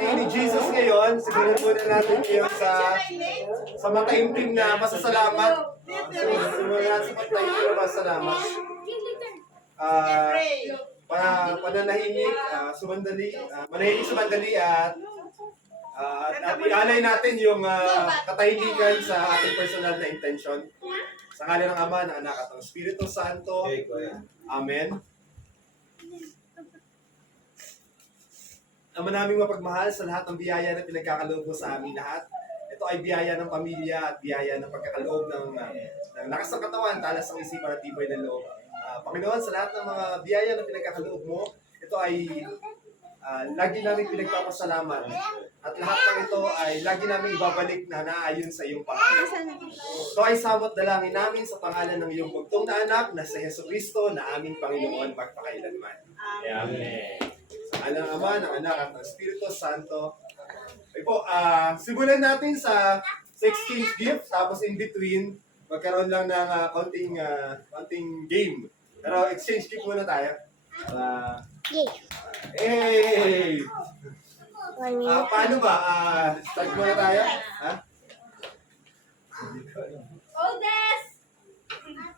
birthday ni Jesus ngayon, simulan muna natin ngayon sa mataimtim na pasasalamat. Simulan natin sa mataimtim na pasasalamat. Pananahimik, sumandali, manahimik sumandali at ialay natin yung katahimikan sa ating personal na intention. Sa ngalan ng Ama, ng Anak at ng Espiritu Santo. Amen. Ama naming mapagmahal sa lahat ng biyaya na pinagkakaloob mo sa aming lahat. Ito ay biyaya ng pamilya at biyaya ng pagkakaloob ng lakas ng katawan, talas ng isipan at tibay ng loob. Panginoon, sa lahat ng mga biyaya na pinagkakaloob mo, ito ay lagi namin pinagpapasalamat. At lahat ng ito ay lagi namin ibabalik na naayon sa iyong pangalan. Ito ay samot dalangin namin sa pangalan ng iyong bugtong na anak na si Jesucristo na aming Panginoon magpakailanman. Amen. Sa ngalan ng Ama, ng Anak at ng Espiritu Santo. Okay po, simulan natin sa exchange gift, tapos in between, magkaroon lang ng konting game. Pero exchange gift muna tayo. Hey! Paano ba? Start muna tayo? Ha? Oldest!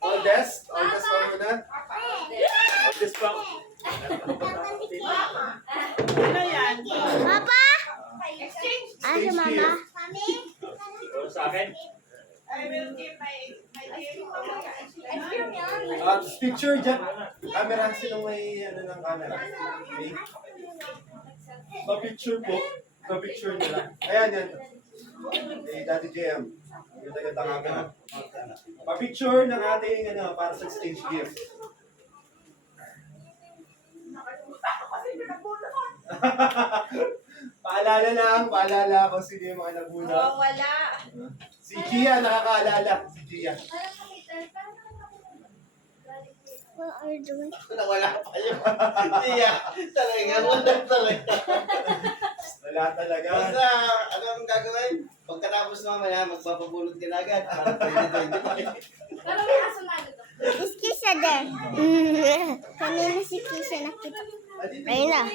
Oldest? Oldest pa muna? Oldest pa. Ano yan? Papa! Exchange. Ano, Mama? Sa akin? I will give my gift. Picture dyan. Camera, sino may ng camera? Okay. Pa-picture po. Pa-picture nila. Ayan, yan. Hey, Daddy JM. Ganda-ganda camera. Pa-picture ng ating para sa exchange gift. Paalala kung sino yung mga nabunot. Wala. Si Gia, nakakaalala. Si Gia. What are you doing? Wala pa yun. Iya, wala talaga. Wala talaga. Basta, ano ang gagawin? Pagkatapos mamaya, magpapabulot ka na agad. Para 2025. Pero may aso na ito. Si Kisha din. Kanina si Kisha nakita. Ayun na.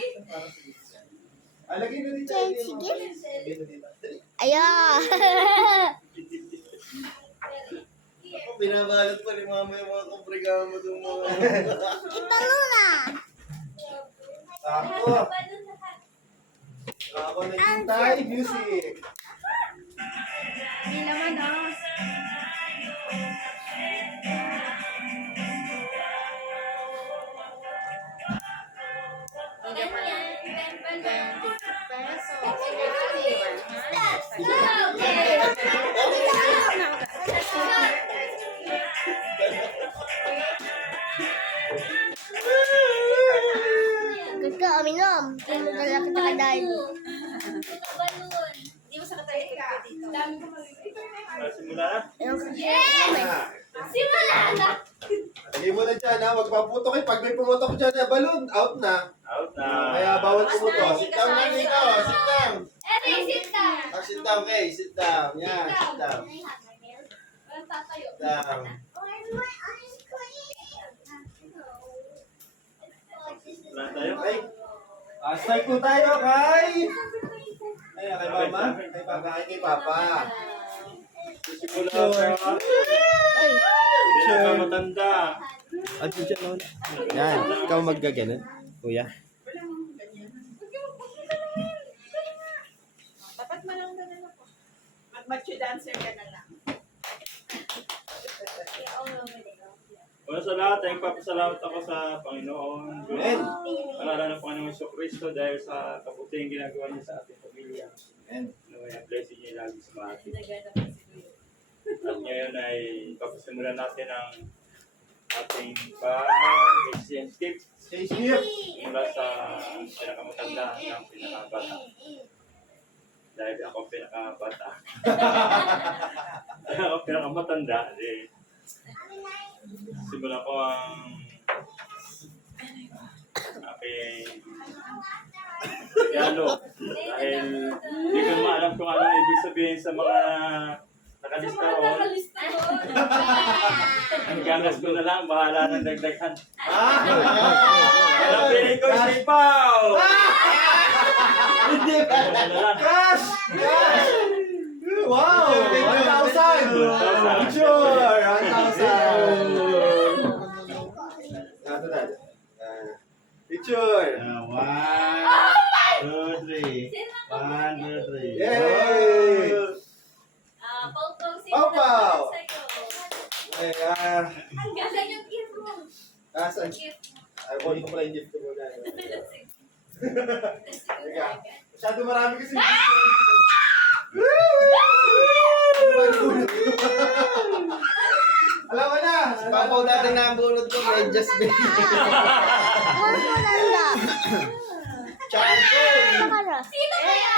Lagay na dito. Sige. Lagay na dito. Dali. Ayan. Ako, binabalot pa ni mama yung mga komprigama mo itong mga... Ipalo na. Ako. Ako naghintay. Music. Hindi naman, oh. Huwag ka uminom. Hindi mo dala kita kadali. Hindi mo sa katalikod ko dito. Dami ko Simula na? Simula na! Lagay mo na dyan ha. Huwag paputok eh. Pag may pumutok dyan na balloon, out na. Out na. Kaya bawal pumutok. Sit down lang dito, sit down. Eto, sit down! Sit down, okay, sit down. Yan, sit down. Walang tatayo. Sit down. Wala tayo? Okay. Start po tayo kay... Ay, kay Mama. Kay Papa. Kay Papa. Simula sa... Pinakamatanda. At yun dyan noon. Yan. Ikaw maggaganon. Kuya. Dapat mo lang ganun ako. Mag-macho dancer ka na lang. Una sa lahat, ay papasalamat ako sa Panginoon. Amen. Alala ng Panginoong Jesucristo dahil sa kabutihang ginagawa niya sa ating pamilya. Amen. Blessing niya lagi sa mga atin. At ngayon ay papasimulan natin ang ating pa-exchange gift Exchange gift. mula sa pinakamatanda ng pinakabata. Dahil ako ang pinakabata. Dahil ako ang pinakamatanda, simulan ko ang aking regalo. Dahil hindi ko naman alam kung ano ibig sabihin sa mga nakalista ko. Ang ganas ko na lang, bahala ng dagdagan. Ang pili ko si Pao! Hindi ba? Cash! Cash! Wow! 1,000! 1,000. Picture! 1,000! Ito na. Picture! 1, 2, 3. 1, 2, 3. Yay! Pau-pau, sino Pau-pau. naman sa'yo? Ay, Ang ganda yung gift mo. asan? Gift mo. Ay, kunin ko pala yung gift ko muna. Teka, masyado marami kasi yung gift ko. Alam mo na! Papaw dati na ang bunot ko, may just baby. Mas maganda. Charcoal. Para. Sino kaya?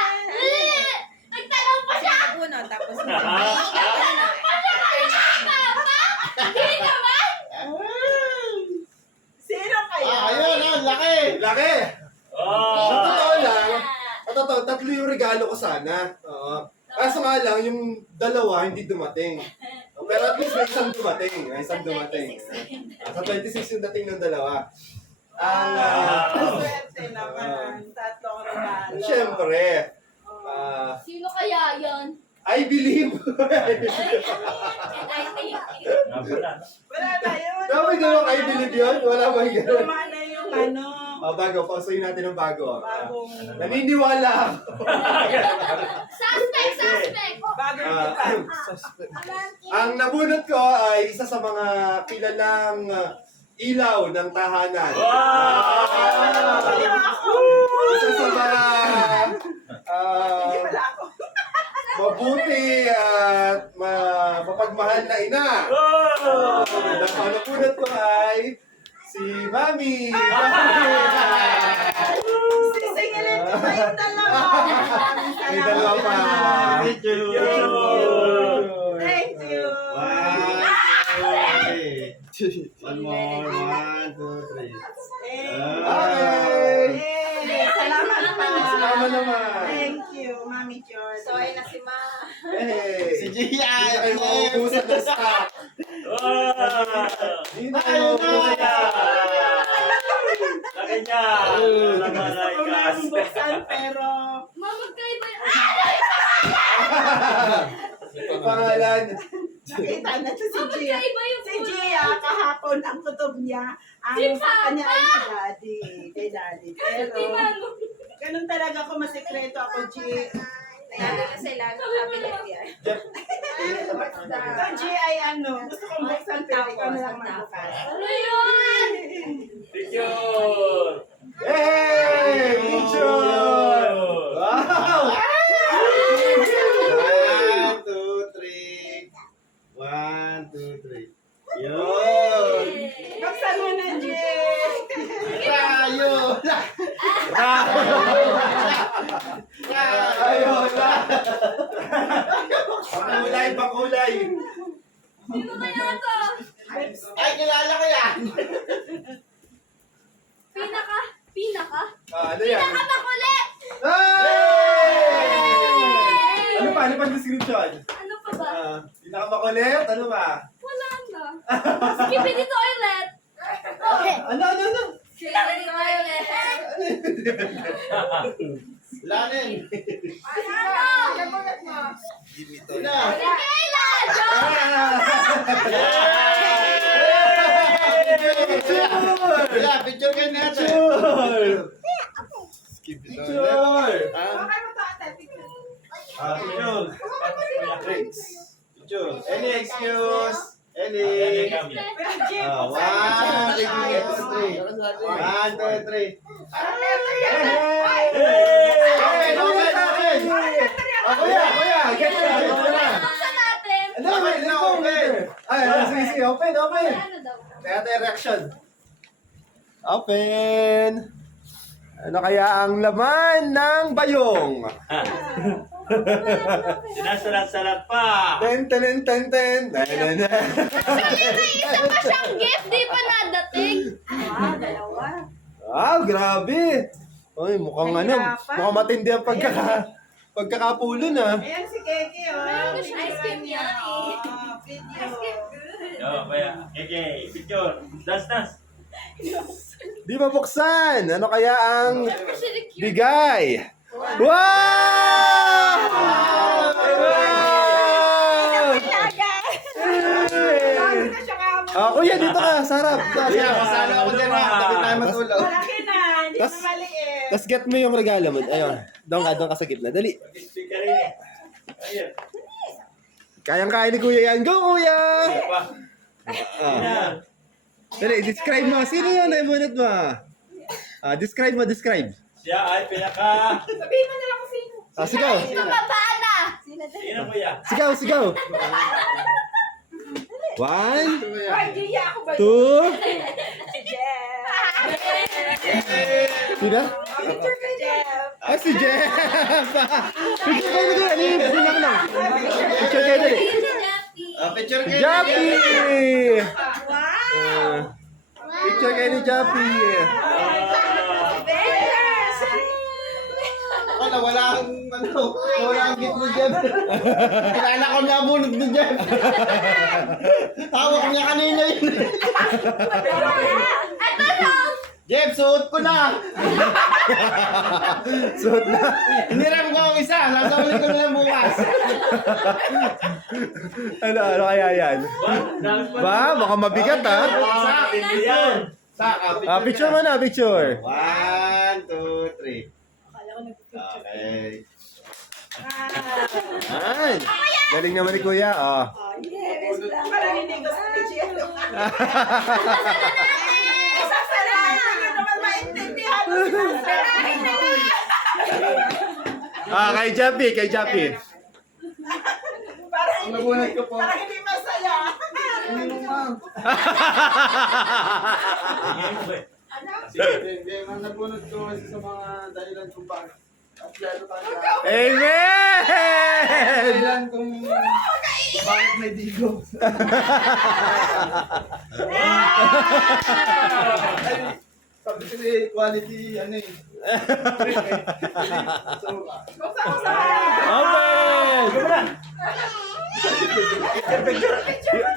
Nagtanong pa siya! Tapos Nagtanong pa siya kanina! Papa! Hindi naman! Sino kaya? Ayun, ang laki. Laki! Sa Oh! totoo lang, sa totoo, 3 yung regalo ko sana. Oo. Kaso nga lang, yung dalawa hindi dumating. Pero at least may isang dumating. May isang dumating. Sa 26 yung dating ng dalawa. Ang, Swerte naman. Tatlong regalo. syempre, Sino kaya yan? I believe. And I think Nabula, no? Wala na yun. Dapat gawang I believe yun? Wala ba yun? Luma na yung ano. Bago, pausuin natin ng bago. Bagong. Naniniwala ako. Suspect! Bagong Ah, kita. ang nabunot ko ay isa sa mga kilalang ilaw ng tahanan. Hindi Ah, ako. isa sa mga Hindi pala ako. mabuti at mapagmahal na ina. Oh! Ang nabunot ko ay si Mami. Sisingilin ko pa yung dalawa. May dalawa pa. Thank you. 1, 2, 3. One more. 1, 2, 3. Okay. Salamat pa. Salamat naman. Thank you, Mami George. So, ay na si Ma. Hey. Si Hindi Gia. na kayo mauubusan ng stock. Oh! Hindi na kayo mauubusan ng stock. Laki niya! Naman ay Gusto ko na yung buksan, pero Mamagkaiba yan. Pangalan. nakita na to si Gia. Mamagkaiba yung Si Gia, kahapon ang kutob niya, ang Si sa kanya ay Papa! si Daddy. Kay Daddy. Pero, Tinanong. ganun talaga ako masikreto ako, Gia. Lalo na sila. Sabi na yan. Ito, Gia, ay ano, gusto kong buksan, pero ikaw na lang magbukas. Ano yun? Picture! Hey! Picture! Wow! 1, 2, 3. 1, 2, 3. Yun. Buksan mo na, Gia. Rayo. Ayun na! Pakulay, pakulay! Sino kaya to? Ay, kilala ko yan. Pinaka? Ano yan? Pinaka-makulit! Hey! Ano pa? Ano pa yung screenshot? Ano pa ba? Pinakamakulit? Ano ba? Wala na. Skip it toilet. Ano? Skip it toilet. Wala na yun. Ano? Wala. Kailan? Wala, picture ka natin. Picture! Bakit mo to, ate? Picture. Picture. Thanks. Picture. Any excuse? Any? Pero, Gia, Oh, buksan mo. 1, 2, 3. 1, 2, 3. Kuya, get ready. Buksan natin. Ano, wait. Ay, sige, open. Ano daw? Kaya tayo reaction. Open! Ano kaya ang laman ng bayong? Sinasalat-salat pa! Ten. Isa pa siyang gift, di pa nadating. Dalawa. Wow, grabe! Oy, mukhang mukhang matindi ang pagkakapulon ah. Ayan si Keke, oh. Meron siyang ice cream yan, eh. Oh, video. Oh, kaya, okay, picture. Dance. Di ba buksan? Ano kaya ang bigay Wow! Wow! Lagi na siya kamo. Kuya, dito ka. Sarap. Kaya kasalo ako dyan ha. Tabi tayo matulog. Malaki na, hindi na Tas- maliit. Tapos get mo yung regalo mo. Ayun. Doon ka sa gitna. Dali. Speaker rin eh. Ayun. Kayang-kaya ni Kuya yan. Go, Kuya! Ano pa? Ah. Dali, describe mo. Sino yun? Naimunod mo. Describe mo, describe. Siya ay pinaka... Sabihin mo na lang kung sino. Sigaw. Papaana! Sino kuya? Sigaw, sigaw. 1, Ay, Gia, ako ba? 2, Si Jeff. sino? Picture kay Jeff. Si Jeff! Picture kayo nito. Ano yun? Bilang lang. Picture kayo dali. Picture kayo. Jappy! Wow! Picture kayo ni Jappy. Yes! Wala, wala ang wala ang gift ni Jeff. Kilala ko na bunod ni Jeff. Hawak niya kanina yun. Jeff, suot ko na. Suot na. Hiniram ko ang isa. Sasawin ko na lang bukas. Ano kaya yan? Ba, baka mabigat ha? Hindi yan. Saka, Picture mo na, picture. 1, 2, 3. Okay. Ay, galing naman ni Kuya. Yes! Parang hindi gusto ni Jeff. Sasalain ko yun naman maintindihan mo sinasalain nila. Kay Jappy, kay Jappy. Parang hindi, Nabunod ko po. parang hindi masaya. Hindi, man nabunod ko kasi sa mga dahilan kung bakit. At lalo tayo. Amen! Dahilan kung bakit may digo. Sabi ko quality, ano eh. So, Buksan-buksan. Amen!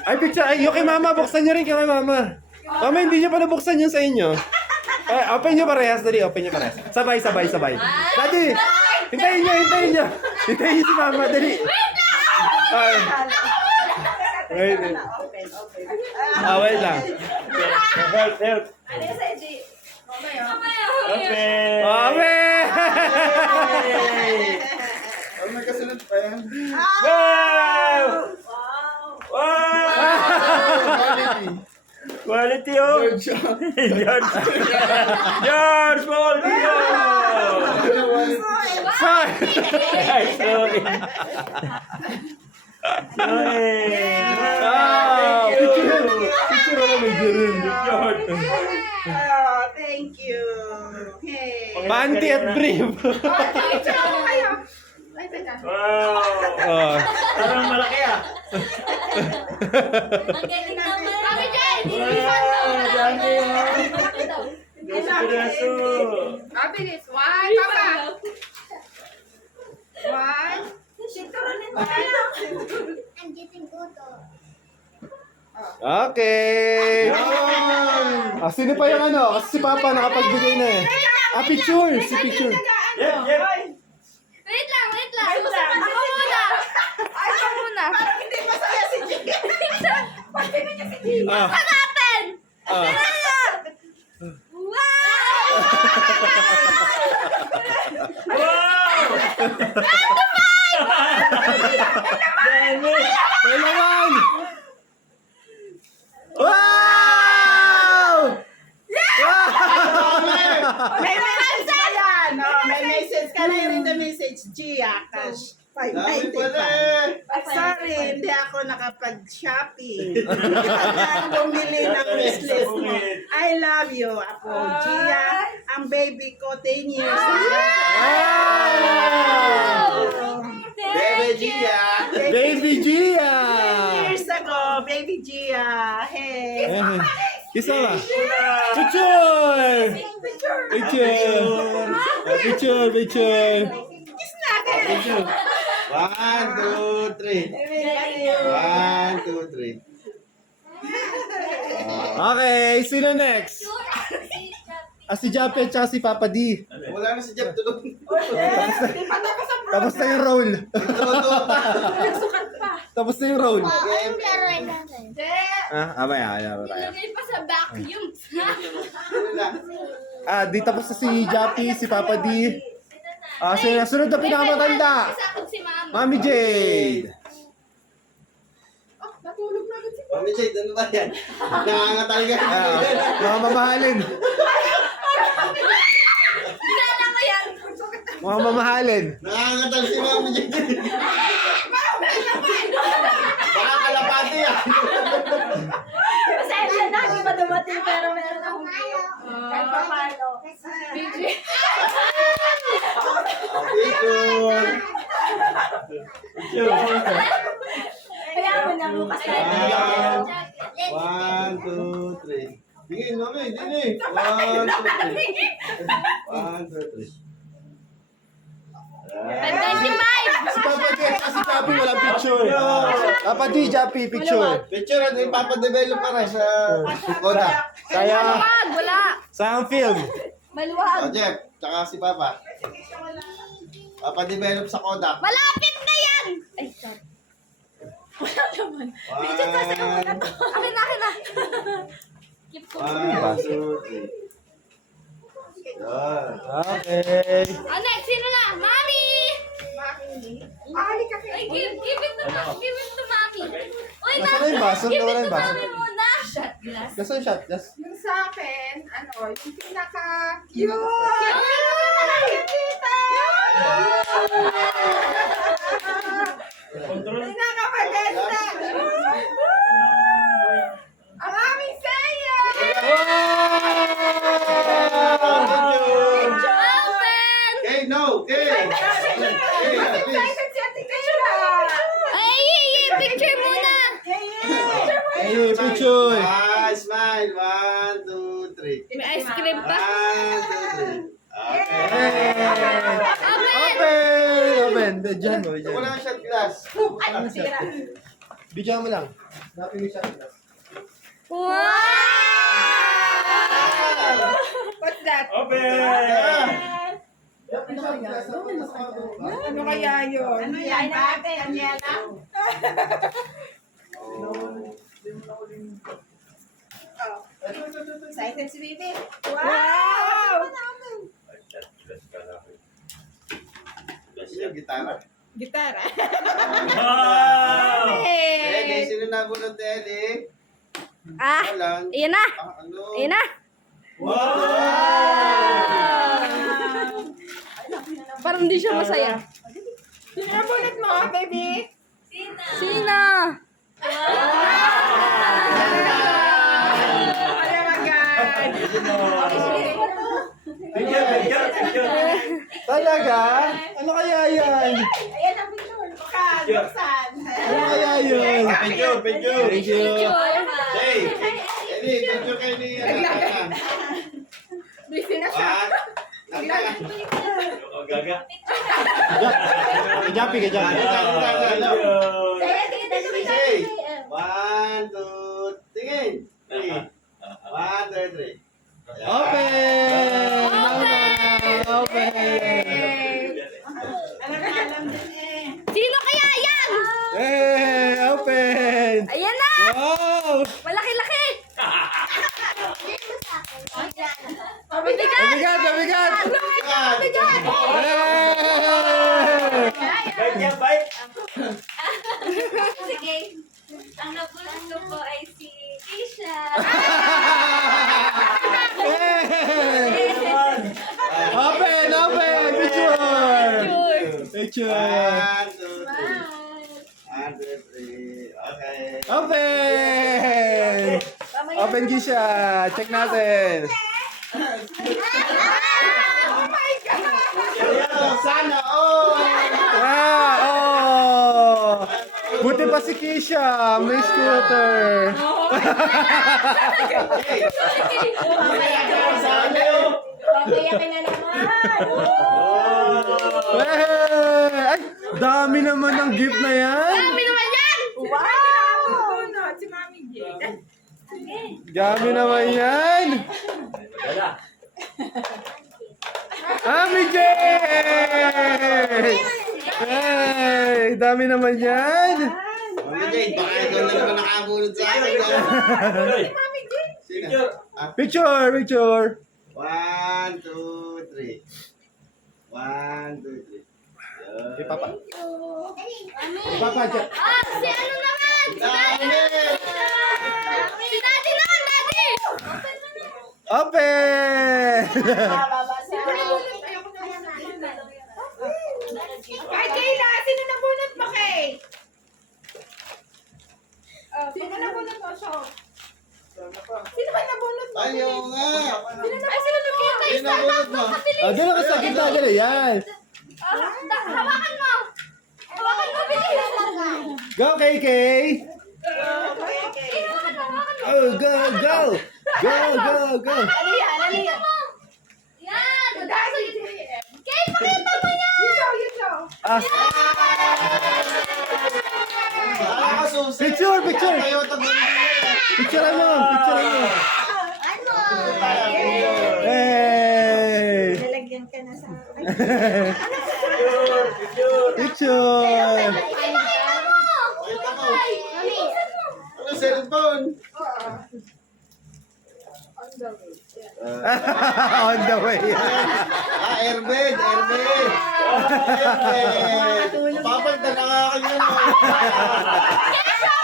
Ay, picture. Ay, yung kay Mama. Buksan nyo rin kay Mama. Mama, hindi nyo pa nabuksan yun sa inyo. Open nyo parehas. Dali, open nyo parehas. Sabay. Daddy! Hintayin nyo. Hintayin nyo si Mama. Dali. Ay. Wait. Open. Wait lang. Help. Ano yung sa G? Open. Amen! oh, may kasunod pa yan. Wow! Wow! Wow! Quality oh! George! George Paul Dio! Sorry. Ay, sorry. Sorry. Picture na medyo rin. George. Oh, thank you. Hey. Panty at brief. Picture ako kayo. Ay, teka. Wow! Parang malaki ah. Ang galing naman. Kami dyan! Wow! Dami oh. Despereso. Mabilis. One. Tama. One. Picture nito kayo. I'm getting photo. Okay. Sino pa yung ano? Kasi si Papa nakapagbigay na eh. Picture. Si picture. Yep. Wait lang. Wait lang. Ako muna. Ako muna. Parang hindi masaya si G. Pati na niya si G. Hanapin! Wow! Wow! Dami! May naman! Wow! May message ka yan. Oh, may message ka na rin the message. Gia, cash. Dami pala 595. eh. Sorry, hindi ako nakapag-shopping. Ang bumili ng wishlist mo. I love you, ako. Gia, ang baby ko, 10 years. Bebe Gia. Baby Gia! Years ago, baby Gia. Hey. Isa ba? Picture! Picture! Kiss natin. 1, 2, 3. 1, 2, 3. Okay, sino next? Si Chappy. Si Jappy at saka si Papa D. Wala na si Jeff tulog. Tapos na yung roll. Tulog pa. Tapos na yung roll. Anong laruin natin? Amaya. Nilagay pa sa vacuum. Di tapos na si Jappy, si Papa D. Sunod na pinakamatanda. Isakot si mama. Mami Jade. Mami Jade, ano ba yan? Nangangatal ka. Mga mamahalin. Kala ko yan. Mga mamahalin. Nangangatal si Mami Jade. Baka kalapati yan. Pasensya na, di ba dumating pero meron akong kahit pa paano. Kaya mo na bukas tayo. 1, 2, 3. Tingin, Mami, tingin. 1, 2, 3. 1, 2, 3. Si Papa D at si Jappy walang picture. Papa D, Jappy, picture. Picture at ipapadevelop pa rin sa Kodak. Kaya, Wala. sayang film. Maluwag. O, Jeff, tsaka si Papa. Papadevelop sa Kodak. Malapit na yan! Ay, sorry. Wala naman. Medyo kasi ko muna to. Akin na. Keep ko. 1, 2, 3. Yan. Okay. Next, sino na? Mami! Ahali ka Ay, give it to Mami. Give it to Mami. Uy, Nasaan na yung baso? Give Nawala it yung to baso. Mami muna. Shot glass. Nasaan yung shot glass? Yung sa akin, yung pinaka-cute! Pinaka-maganda! Ang aming saya! Open! Okay, no. Okay. Okay, at least. Excited si Ate Kayla! Ay, picture muna. Hey, picture. Smile. 1, 2, 3. May ice cream pa. 1, 2, 3. Okay. Open. Diyan mo, diyan. Wala shot glass. Ay, sira. Bigyan mo lang. Napin yung shot glass. Wow! What's that? Open! Ano kaya yun? Ano yan? Daniela? Excited si Bibi. Wow! Yung gitara. Gitara. Wow! Eddie, sino nabunod ni Eddie? Alan. Iyan na. Ano? Iyan na. Wow! Parang hindi siya masaya. Sino ang bunot mo, baby? Sina? Ano agad? Talaga? Ano kaya yan? Ayan ang picture. Buksan. Ano kaya yun? Picture. Thank you. Hey, Eddie, picture kayo ni Busy na siya. Gaga. Kay Jappy. Hey, 1, 2, tingin. 3. 1, 2, 3. Open! Open! Alam na alam din eh. Sino kaya yan? Hey! Open! Ayan na. Wow! Malaki-laki. Mabigat! Mabigat! Hey! Bite yan, bite! Sige. Ang nabulot ko po ay si Keisha. Hey! Open! Open! Picture! Picture! 1, 2, 3. Okay. Open! Open Gisha! Check natin! Sana all! Oh! Buti pa si Keisha, may scooter. Mamaya ka na naman. Ay, dami naman ng gift na yan. Dami naman yan. Wow! Si Mami J. Dami naman yan. Wala. Ami J! Hey! Dami naman yan! Mami Jade, baka ikaw na naman nakabulot sa akin. Tuloy. Sino? Picture. Picture! Picture! 1, 2, 3. 1, 2, 3. Kay Papa. Kay Papa dyan. Si ano naman? Dami! Si Daddy naman, Daddy! Open! Ay, Kayla, sino nabunot mo, Kay? Sino nabunot mo, Sho? Sino ba nabunot mo? Ayaw nga! Ay, sino nabunot? Pinabulot mo! Doon lang ka sa gitna, gano'n. Yan. Hawakan mo! Hawakan mo, bilis! Go, KK! Oh, go, go! Go, go, go! Ano yan? Ano yan? Yan! Daddy! Kay, pakita mo yan! You show! Ah, Nakakasusi! Picture, picture. Ayaw tagunin mo! picture mo, picture mo. Ano? Hey! Lalagyan ka na sa Picture! Pakita mo! Wait ako! Mami! Ano, cellphone? On the way. Airbed! Airbed! Airbed! Papagda na nga kayo na.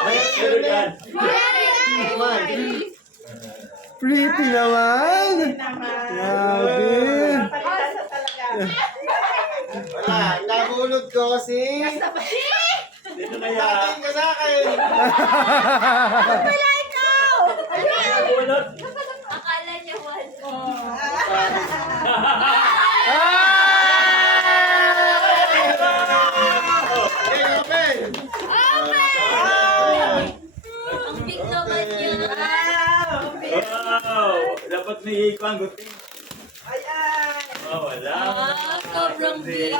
Meron yan. Pretty naman. Grabe. Palitan sa talaga. Wala, nabulot ko si... Dito na yan. Dating ka sa akin! Bunot. Akala niya Okay, open! Ang big naman yun. Wow! Dapat may ikwan. Guting. Ayan. Oh, wala. Sobrang big.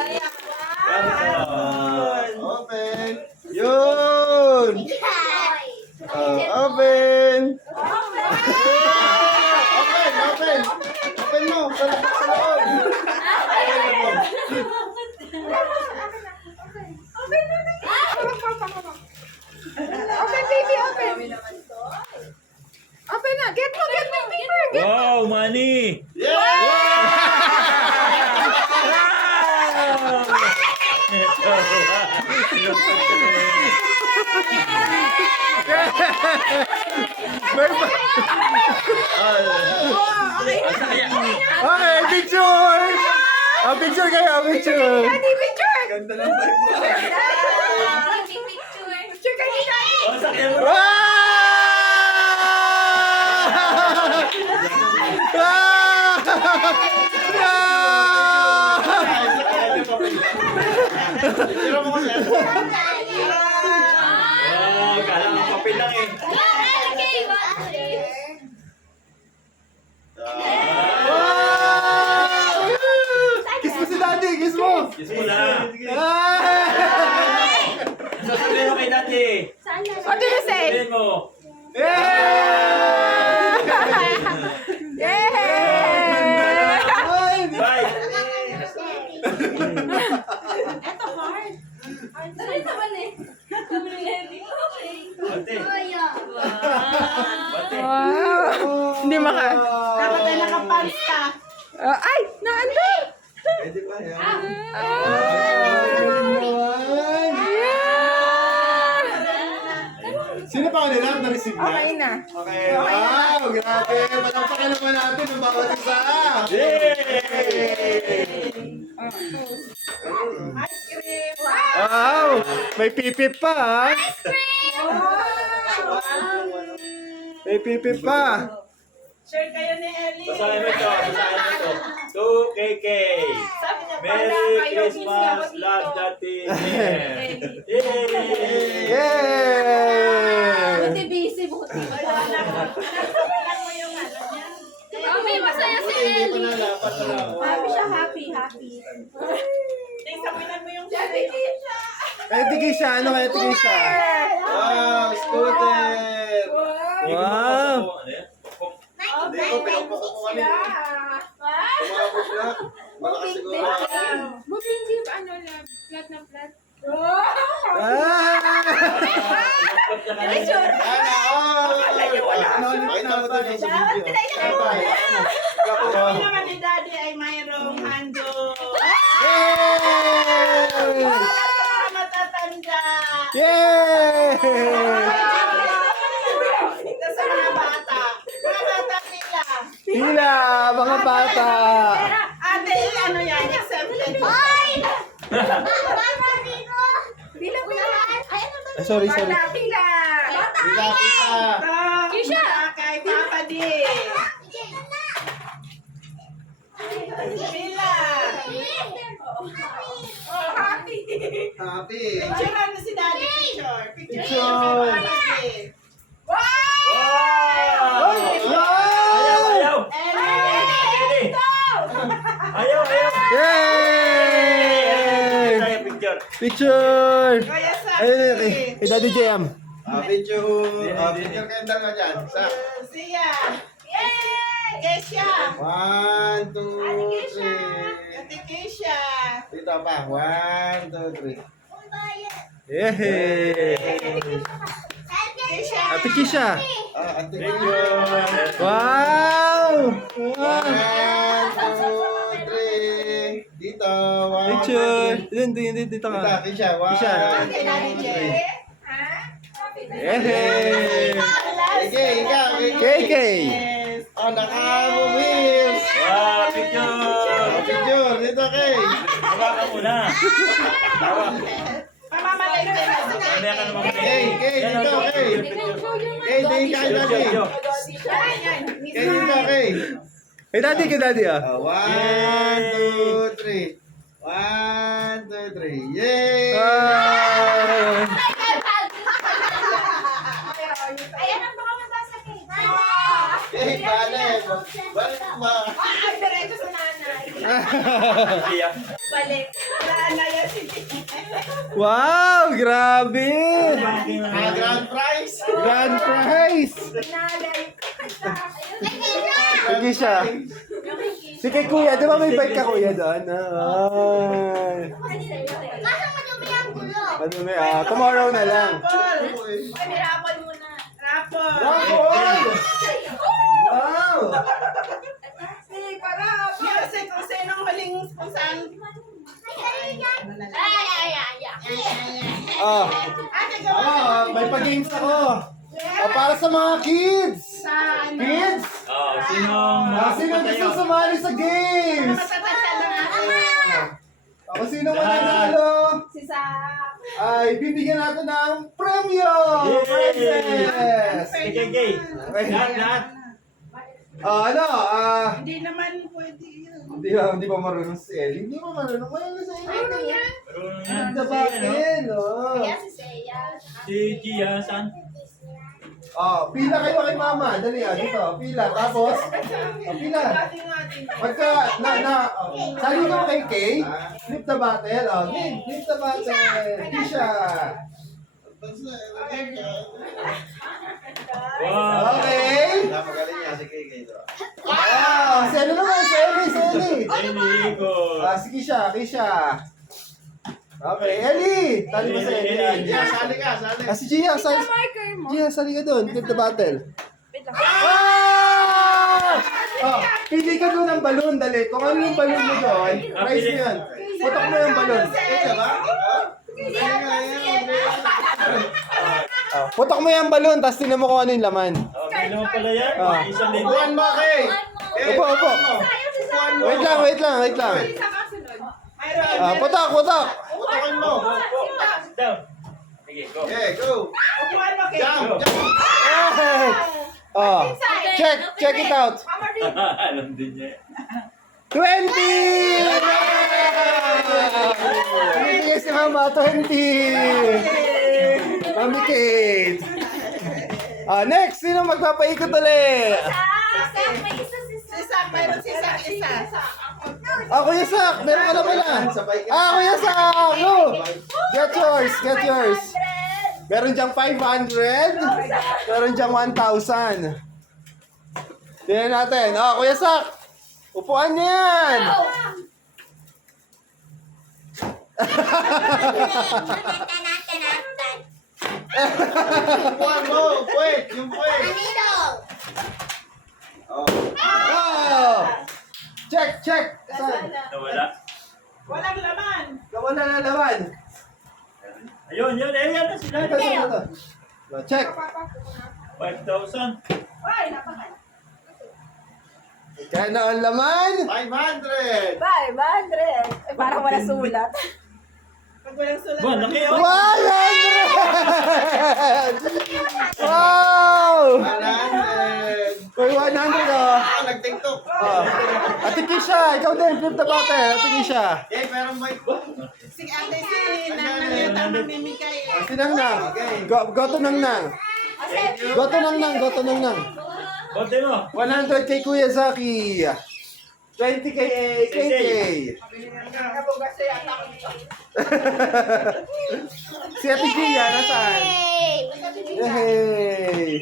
Open! Yun! Open! Open! Open! Open mo! Sa loob! Open, baby, open. Open na. Get mo, get mo, paper. Wow, money! Okay, picture! Oh, picture kayo, picture. Daddy, picture. Ganda ng vibe. Picture ka ni Daddy. Oh, sakyan mo. Wow! Tira mo kasi. Wow, kala ng papel lang eh. Kiss mo si Daddy, kiss mo! Kiss mo na. Ah! Sasabihin mo kay dati. What do you say? Sabihin mo. Yay! Yay! Bye! Bante. Bante. Wow. Hindi maka... Dapat ay nakapants ka. Ay! Naano? Pwede ba yan? Sino pa kanila? Na-receive na? Okay na. Okay, wow! Grabe! Palampakan naman natin ang bawat isa! Yay! Ice cream. Wow! May pipip pa, ha? May pipip pa! Share kayo ni Ellie. Basahin mo ito. Basahin mo ito. To KK. Sabi niya, Merry pala kayo, busy Christmas, ako dito. love dati. Yay! Yay! Buti busy, buti. Wala na. Sabihan mo yung ano niya. Mami, masaya si Hindi pa Ellie. nalapat na lang. Happy siya, happy, happy. Sabihan mo yung Happy siya. Kaya tigay siya, ano kaya tigay siya? Wow, scooter! Wow! Ano yan? Hindi ko pinapakok ko kanina. Wow. na. Baka siguro. Buti hindi ba ano na flat na flat? Ano? Pakita mo doon sa video. Ang naman ni Daddy ay mayroong hando. Yay! Mga matatanda. Yay! Ito sa mga bata. Mga bata sila. Hila, mga bata. Ate, ano yan? Exempted. Bilang ko yan. Ay, ano ba? Sorry. Pila. Pila. Kisha. Kay Papa D. Pila. Oh, happy. Happy. Picture ano si Daddy? Picture. Picture. Papa D. Wow! Ay! Ayaw! Ellie! Ayaw! Yay! Tayo picture. Picture! Kaya sa Ayun, kay Daddy JM. Picture. Picture kayong dalawa dyan. Sa. Siya. Yay! Kesha. 1, 2, 3. Ate Kesha. Dito pa. 1, 2, 3. Yay! Kesha. Ate Kisha. Ate picture. Wow! 1, 2, 3. Dito. 1, Picture. 2, 3. Dito ka. Dito, Kisha. 1, Kisha. Kay Daddy J. 2, 3. Yay! KK. Yes. Naka-mobiles. Wow, picture! Picture. Dito, Kay. Hawakan mo na. Tawa. Mamamalay ka na. Mamaya ka naman. Kay, dito, Kay. Kay, tingin ka kay Daddy. Kay, dito, Kay. Kay Daddy ah. 1, 2, 3. 1, 2, 3. Yay! Ah! Ayan ang baka mabasa kay. Hey, balik. Balik ba? Ay, diretso sa nanay. Iya. Balik. Nanay yan si Wow! Grabe! Grand prize. Grand prize! nanay. Sige siya. Si kay Kuya, di ba may bike ka Kuya doon? Ay. Ano may, tomorrow na lang. Rapol. Ay, may rapol muna. Rapol. Wow! Wow! Music kung sinong huling kung saan. Ah, Ate, gawa may pa-games ako. Para sa mga kids. Saan? Kids? Sino gusto sumali sa games? Matatanda lang ako. Ako sino mananalo? Si Sa. Ay, bibigyan natin ng premyo! Prizes! KKK. Lahat. Hindi naman pwede yun. Hindi pa marunong si Ellie. Hindi pa marunong. Kaya sa inyo. Nagdabakin, oh. Si Seiya. Si Gia, saan? Oh, pila kayo kay mama. Dali dito. Pila. Tapos, pila. Pagka, sali ka kay Kay, flip the battle. Oh, flip the battle. Kisha. Wow. Okay. Napagaling niya si KK ito. Wow, si ano naman? Si Ellie. Hindi ko. Si Kisha. Okay, Ellie. Sali mo sa Ellie. Gia, sali ka, sali. Si Gia, sali. Marker mo. Gia, sali ka doon. Flip the battle. Wait lang. Oh, pili ka doon ng balon, dali. Kung ano yung balon mo doon, prize mo yun. Putok mo yung balon. Ito ba? Putok mo yung balon, tapos tinan mo kung ano yung laman. Okay naman pala yan. Ah. Isang libo. Buwan mo, Kay. Opo. Wait lang. Isa kasunod. Putok. Putokin mo. Sit down. Sige, go. Okay, go. Upuan mo kay Jump. Oh, check it out. Alam din niya. 20! Bibigay si Mama, 20! Mami Kate! Next, sino magpapaikot ulit? Si Sak, mayroon si Sak isa. Kuya Sak, meron ka na pala. Kuya Sak! Go! Get yours. Meron diyang 500. Meron diyang 1,000. Tingnan natin. Kuya Sak! Upuan niya yan! Upuan mo, puwet, yung puwet. Oh. Oh! Check, check! Saan? Nawala. Walang laman. Nawala na naman. Ayun, yun. Ayan na sila. Ito, ito, ito. Check. 5,000. Ay, napakan. Kaya na ang laman. 500. 500. Parang wala sulat. Pag walang sulat. Ba, laki oh. 100! Wow! 100. Uy, 100 oh. Ah, nag-tiktok. Oh. Ate Kisha, ikaw din, flip the bottle. Ate Kisha. Okay, pero may... Si ate si Nanang yata mamimigay. Sinang nang. Go to nang nang. Go to nang nang, go to nang nang. Konti mo. 100 kay Kuya Zaki. 20 kay KK. Si Ate Gia, nasaan? Yay!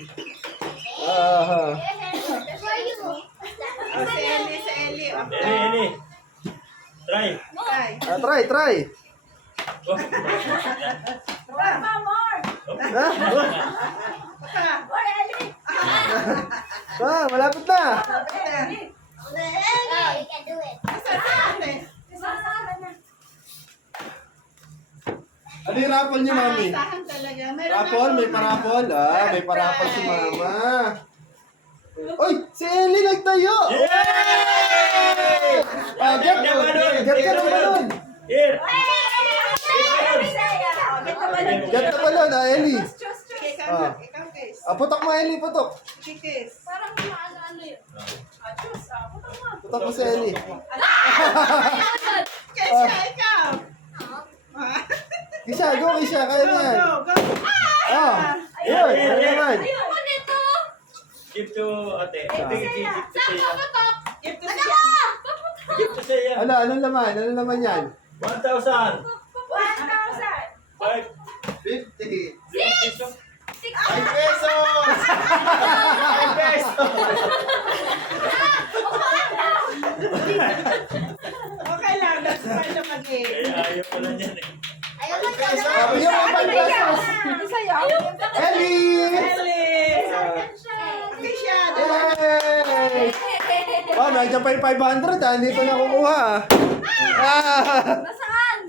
Ah. Oh, si Eli, si Eli. Eli. Try. Ay. Try, try. Oh. Ha? Ah, malapit na. Ano yung raffle niyo, Mami? Asahan talaga. Meron Raffle? May parapol? Ah, may parapol si Mama. Oy, si Ellie nagtayo! Yay! Ah, get ka ng balon! Here. Get the balon, ah, Ellie. Ikaw, ikaw, guys. Ah, putok mo, Ellie, putok. Chikis. Parang maano-ano yun. Putok mo si Ellie. Kesha, ikaw. Kisha, go, Kisha, kaya Go, mo yan. go, go. Ah, yun, ano naman? Ayun mo nito. Give to ate. Give to Saan Saya. papatok? Ito Ano siya. ko? Give to Saya. Ano, anong laman? Anong laman yan? 1,000. 1,000. 5. 50. 6. 5 pesos. 5 pesos. Okay lang, that's fine na mag-game. Eh, ayaw ko lang yan eh. Ah, bigyan mo ng 5 pesos. Ellie! Eli. Kesha. Yay! Oh, nandiyan pa yung 500 ah, hindi ko nakukuha ah. Ah, Nasaan?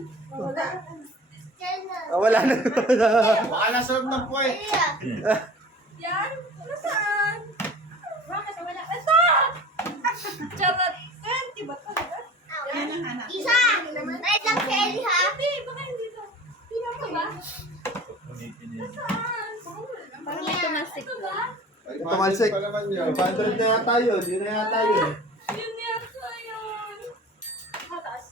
wala na. Baka nasa loob ng puwet. Yan? Nasaan? Bakit wala? Ito! Charot. 20 ba talaga? Yan ang hanap. Isa! Right lang si Ellie, ha? Hindi, baka hindi ka. Tingnan mo ba? Saan? Parang ito na stick ba? Tumalsik. Pa naman yun. 500 na yata yun, yun na yata yun. Yun yata yun. Mataas.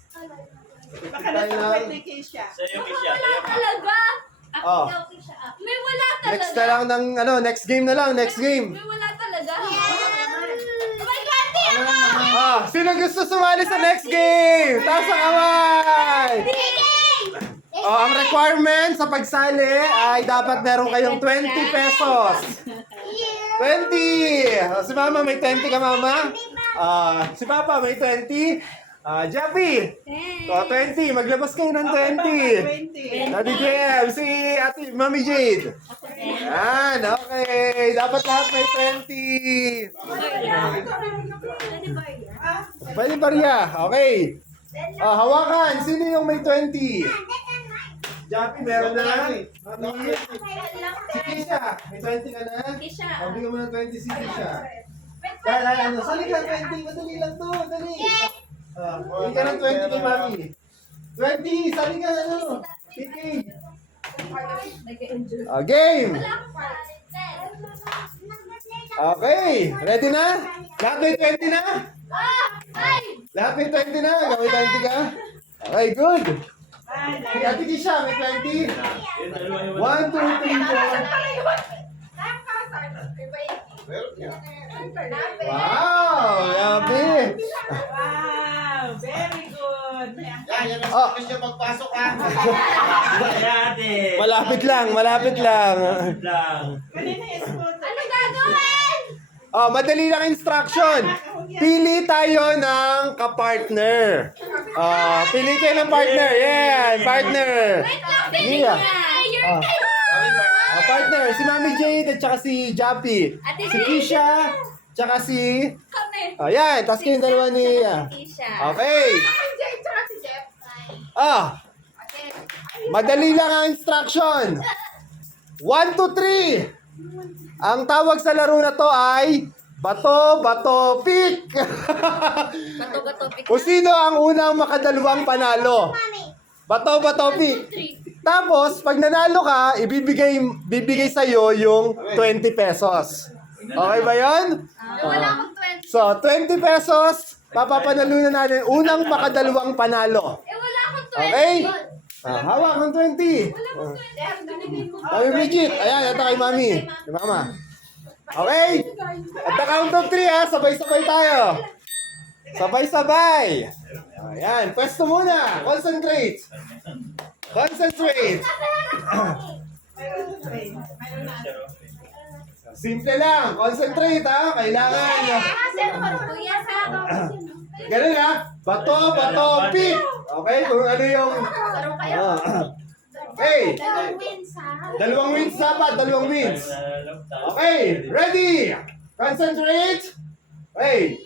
Baka nasa puwet ni Kesha. Sa'yo, Kisha. Wala talaga. Oh. May wala talaga. Next na lang ng ano, next game na lang, next game. May wala talaga. May 20 ako! Ah, sino gusto sumali sa next game? Taas ang kamay! Oh, ang requirement sa pagsali ay dapat meron kayong 20 pesos. 20! Oh, si Mama may 20 ka, Mama? Ah, si Papa may 20. Ah, Jappy! Oh, 20. Maglabas kayo ng 20. 20. Ate JM, si Ate Mami Jade. Yan, okay. Dapat lahat may 20. Pwede barya. Okay. Hawakan. Sino yung may 20? Jappy, meron na. Mami. Si Kisha, may 20 ka na? Kisha. Bigyan mo ng 20 si Kisha. Dahil ano, sali ka 20. Madali lang to. Dali. Hindi ka ng 20 kay Mami. 20, sali ka ano. Kiki. Game. Okay, ready na? Lahat may 20 na? Lahat may 20 na? Gawin 20 ka? Okay, good. Si Ate Kisha, may 20. 1, 2, 3, 4. Wow, yabi. Wow, very good. Yan ang Oh. gusto magpasok ha. Ate. Malapit lang, malapit lang. Lang. Kanina yung scooter. Ano gagawin? Oh, madali lang instruction. Nakahuli pili tayo ng kapartner. Pili kayo ng partner. Yan, partner. Feeling Yeah. niya. Ah, partner, si Mami Jade at saka si Jappy. Si Kisha, tsaka si... Kami. Ayan, tapos kayong dalawa ni... Tisha. Okay. Madali lang ang instruction. 1, 2, 3. Ang tawag sa laro na to ay bato, bato, pick. Bato-bato. Kung sino ang unang makadalawang panalo. Bato, bato, pick. Tapos, pag nanalo ka, bibigay sa'yo yung 20 pesos. Okay ba yun? Wala akong 20. So, 20 pesos, papapanalunan natin unang makadalawang panalo. Wala akong 20. Okay? Hawak ng 20. Mami Bridget, ayan, ito kay Mami. Kay Mama. Okay? At the count of 3 sabay-sabay tayo. Sabay-sabay. Ayan, pwesto muna. Concentrate. Concentrate. Simple lang. Concentrate Kailangan. Kuya, sa Ganun Bato, bato, pick. Okay, kung ano yung... Okay. Dalawang wins dapat, dalawang wins. Okay, ready? Concentrate. Okay.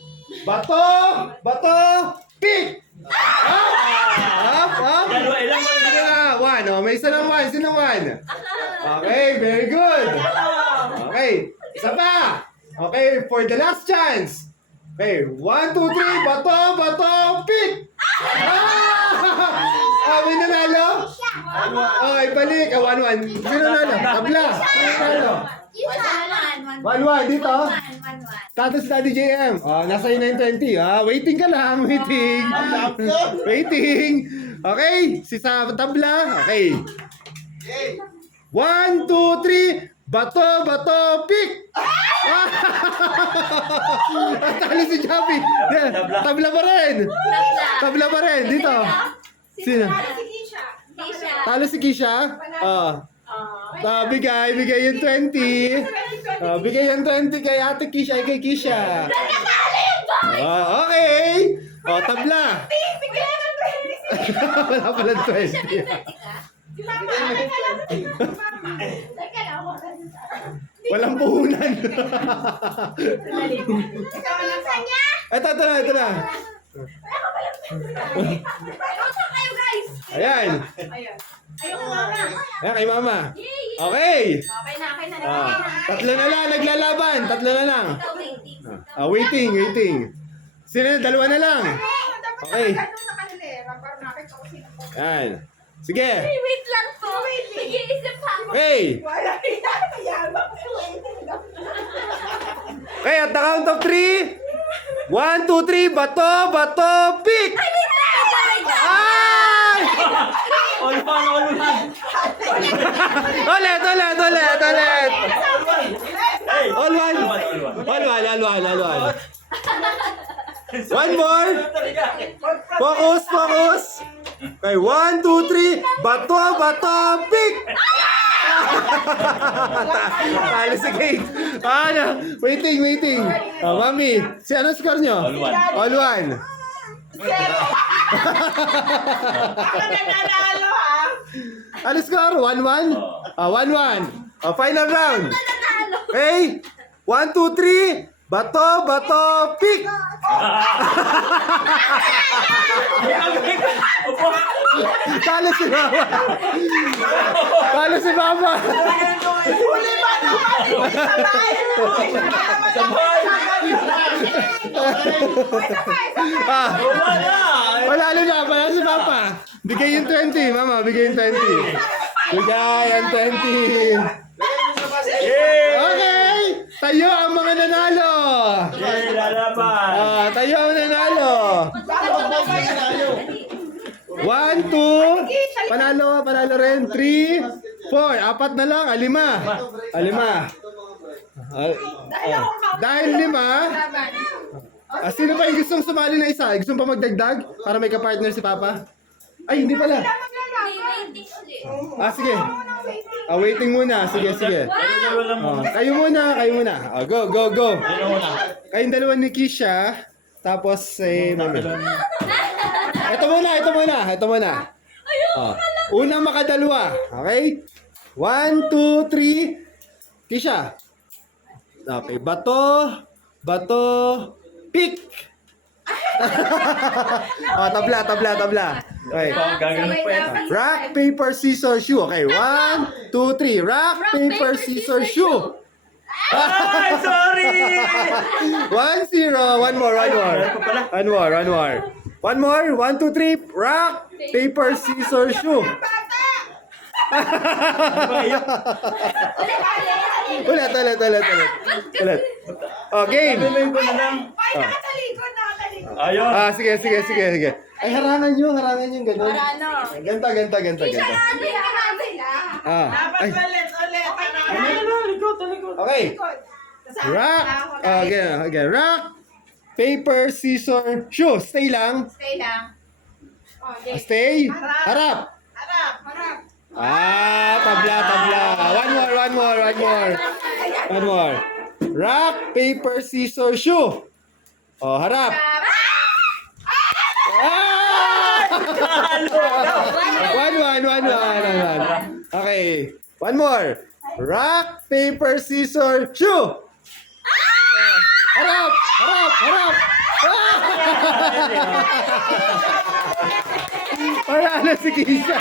Bato, bato, pick. Up. Ilang One. May isa ng one. Sino one? Okay, very good. Okay, isa pa. Okay, for the last chance. Okay, 1, 2, 3, bato, bato, pick. May nanalo? Okay, balik. 1-1. Sino nanalo? Tabla. Sino nanalo? 1-1 dito. Status Daddy JM. Nasa iyo na yung 20. Waiting ka lang. Waiting. Waiting. Okay. Si sa tabla. Okay. 1, 2, 3. Bato, bato, pick. Tali si Javi. Tabla pa rin. Tabla pa rin. Dito. Sino? Tisha. Talo si Kisha? Bigay yung 20. Bigay yung 20 kay Ate Kisha, kay Kisha. Okay. Tabla. Wala pala 20. Walang puhunan. Ito na. Ayun kayo, guys. Ayan. Ayun, mama. Ayan kay Mama. Okay. Okay na. Tatlo na lang, naglalaban. Tatlo na lang. Ikaw, Waiting. waiting. Sino na? Dalawa na lang. Okay. Ayan. Sige. Hey, wait lang po. Nag-iisip pa ako. Hey. Okay, at the count of 3. 1, 2, 3. Bato, bato, pick. Ay! Ulit. All one. One more. Focus. Okay, 1, 2, 3. Bato, pick. Talo si Kate. Waiting. Mami, ano score nyo? All one. Ako na nanalo Ano score? 1-1? 1-1. Final round. Okay? 1, 2, 3. Bato, pick. Talo si Mama. Huli ba naman? Sabay! Panalo na si Papa. Bigay yung 20, Mama. Bigay yung 20. Bigay ang 20. Okay! Tayo ang mga nanalo! Lalaban. Tayo ang nanalo! 1, 2, panalo rin. 3, 4, apat na lang, 5. Dahil 5, sino pa yung gustong sumali na isa? Gustong pa magdagdag? Para may kapartner si Papa? Ay, hindi pala. Sige. Waiting muna. Sige. Kayo muna. Go. Kayong dalawa ni Kisha. tapos mami. Ito muna. Oh. Unang makadalawa. Okay? 1, 2, 3. Kisha. Okay, bato, pick. Oh, tabla. Okay. Rock, paper, scissors, shoe. Okay, 1, 2, 3. Rock, paper, scissors, shoe. Ay, sorry! 1-0. One more. One more. 1, 2, 3. Rock, paper, scissors, shoe. Ulit. Oh, game. Gagawin ko na lang. Ayun. Sige. Ay, harangan nyo ganun. Ganto. Dapat Ay, ulit. okay. Rock. Okay. Rock, paper, scissors, shoe. Stay lang. Stay. Harap. Tabla. One more. Rock, paper, scissors, shoe. Oh, harap. One. Okay. One more. Rock, paper, scissors, shoe. Harap. Wala na si Kisha.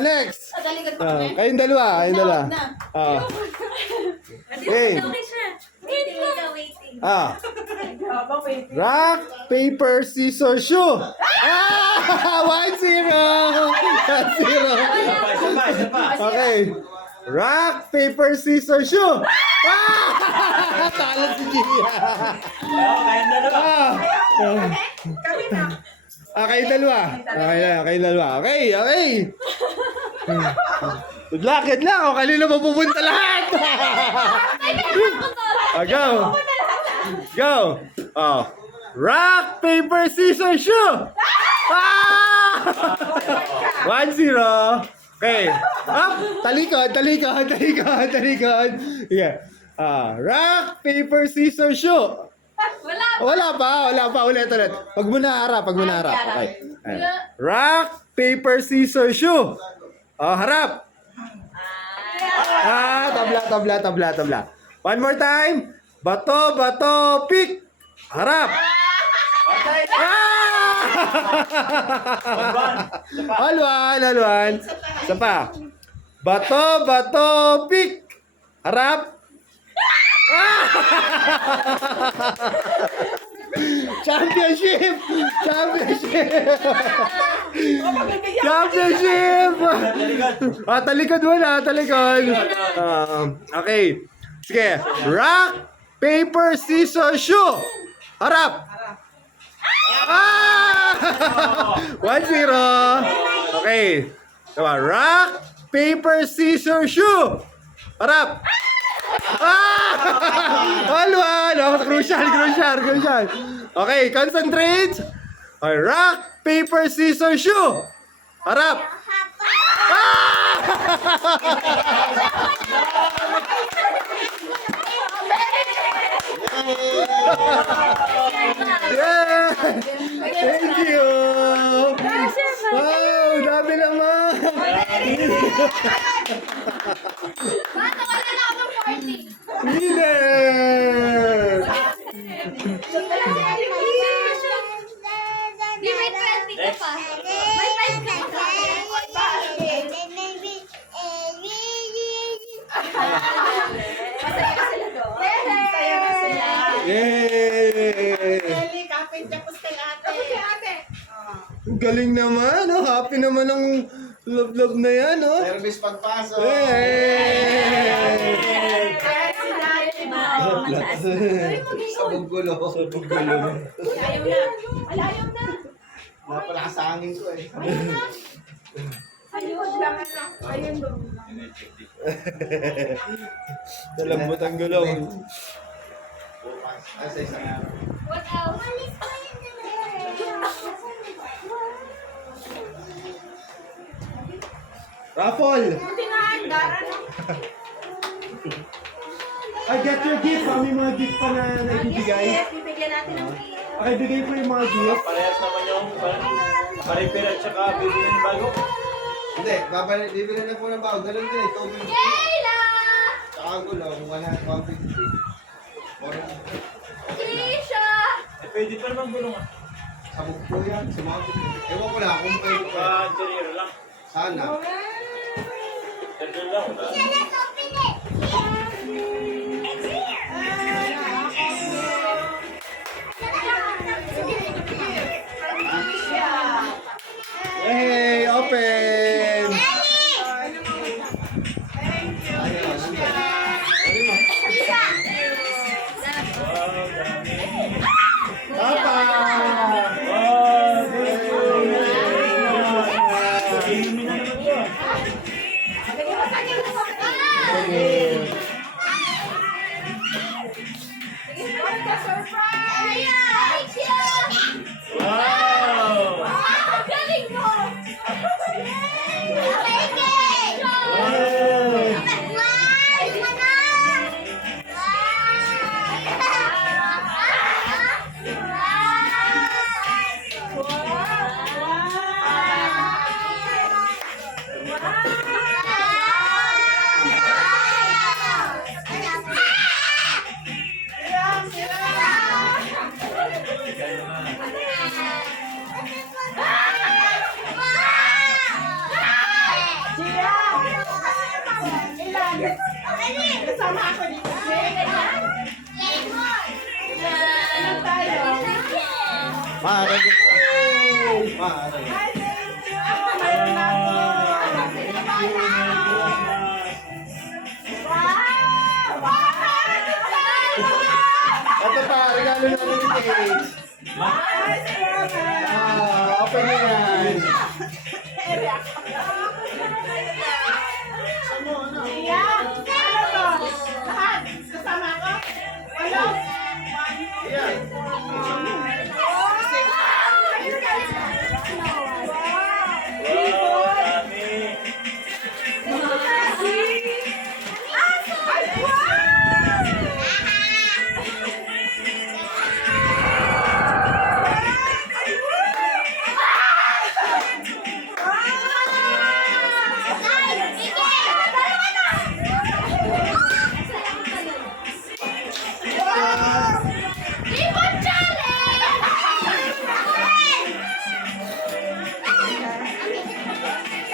Next. Kayong dalawa. Okay. Rock, paper, scissors, shoe. 1-0. Okay. Rock, paper, scissors, shoe. Talo si Gia. Kayong dalawa. Kami na. Kayong dalawa. Okay. Good luck. O, kanina mapupunta lahat. Go. Oh. Rock, paper, scissors, shoe. 1-0. Okay. Up. Talikod. Yeah. Rock, paper, scissors, shoe. Wala pa. Ulit. Pag muna harap. Okay. Rock, paper, scissors, shoe. Oh, harap. Tabla. One more time. Bato, pick. Harap. Alwan. Isa pa. Bato, pick. Harap. Championship! Talikod muna. Okay. Sige. Rock, paper, scissors, shoe. Harap. 1-0. Okay. Come on. Rock, paper, scissors, shoe. Harap. Alwan. Crucial. Okay, concentrate. Okay, rock, paper, scissors, shoe. Harap. Yeah! Thank you! Wow, dami naman! Winner! Di may 20 ka pa. May 5 ka pa. Yay! Eli, kapit tapos kay ate. Ang galing naman, oh. Happy naman ang love na yan, oh. Service pagpasok. Yay! Sabog gulo. Alayaw na. Napalakasangin ko eh. Ayun doon. Nalambot ang gulong. Bukas. Sa isang araw. What else? Raffle! I get your gift. Kami mga gift pa na naibibigay. Bibigyan natin ng gift. Okay, bigay po yung mga gift. Parehas naman yung pa-repair at saka bibili ng bago. Hindi, bibili na po ng bago. Ganun din, 250. Tsaka ang gulong, 150. Kisha! Eh, pwede pa naman gulong ah. Sabog po yan, sumabog. Ewan ko lang kung pwede pa. Interior lang. Sana. Interior lang. Wala. Hey, open! Papa! Wow, thank you. Inumin na naman to ah. Wow! Galing mo! Kasama ako dito. Ano tayo? Maaari ko po. Maaari. Ay, thank you! Mayroon na ako! Ito pa, regalo namin ni Kate. Ay, salamat! Open na yan. Iya! Ano to? Lahat? Kasama ako? Walo? Wow, dami.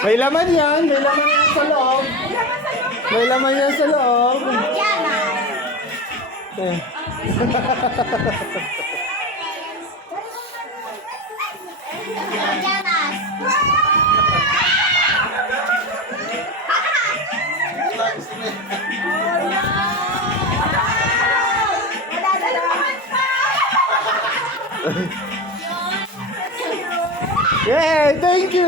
May laman yan. May laman yan sa loob. May laman yan sa loob. Eh. Yay! Thank you!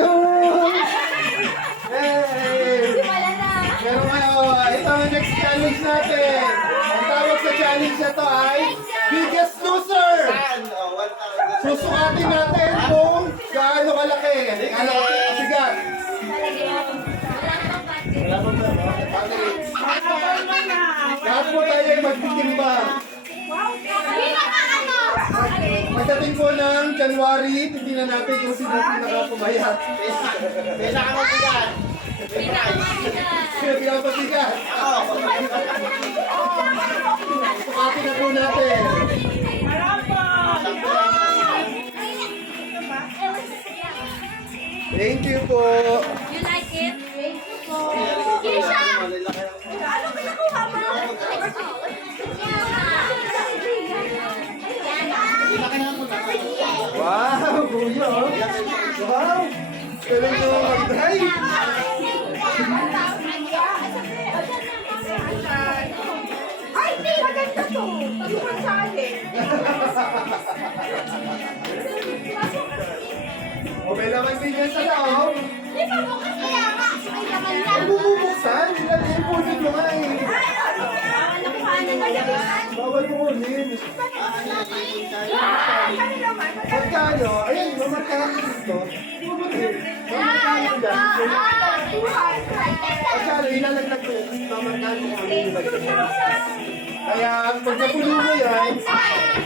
Yay! Pero ito ang next challenge natin. Ang tawag sa challenge na to ay Biggest Loser! Susukatin natin kung gaano kalaki. Gaano kasigat. Lahat po tayo ay magtitimbang. Pagdating po ng January, titignan natin kung sino pinakapumayat. Pinakamabigat. Sino pinakapasigat? Sukatin na po natin. Thank you po. You like it? Kisha! Ano pinakuha mo? Wow, kuya. Wow. Galing mo mag-drive. Ay, maganda to! Yung sa akin. O, may laman din yan sa loob. Di ba mo kasi nga? May laman na. Ang bubuksan. Ilalagay po dito nga eh. Bawal mo kunin. Pagkano? Ayan, mamarkahan ko dito. Mamarkahan ko dyan. Pagkano, ilalaglag ko yun. Mamarkahan ko kami. Kaya pag napuno mo yan,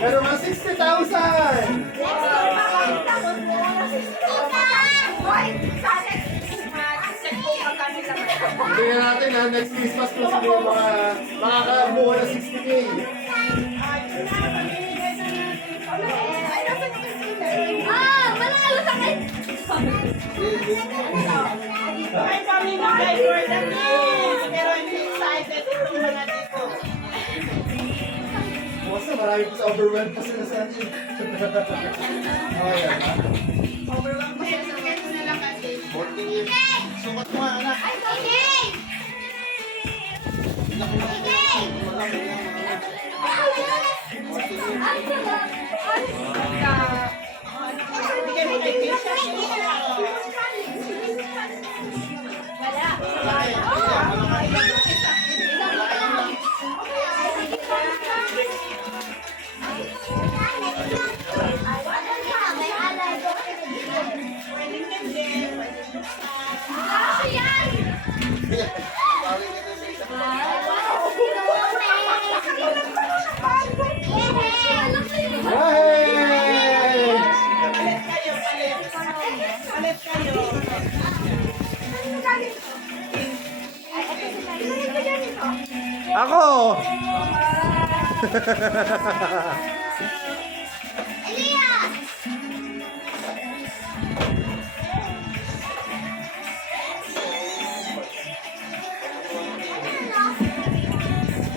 meron ka 60,000! Tingnan natin ha, next Christmas kung sino yung mga makakabuo na 60K. Manalo sa akin! May pamimigay for the kids. Pero hindi excited itong mga dito. Basta marami pa sa overwhelmed pa sila sa atin. Oh, yan. Overwhelmed kasi bigay ko na lang kasi. 14 years. Sukat mo anak. Bigay mo kay Kisha. Pwedeng hindi. Bawin ka din sa isa. Hey! Palit kayo, palit. Palit kayo. Ako!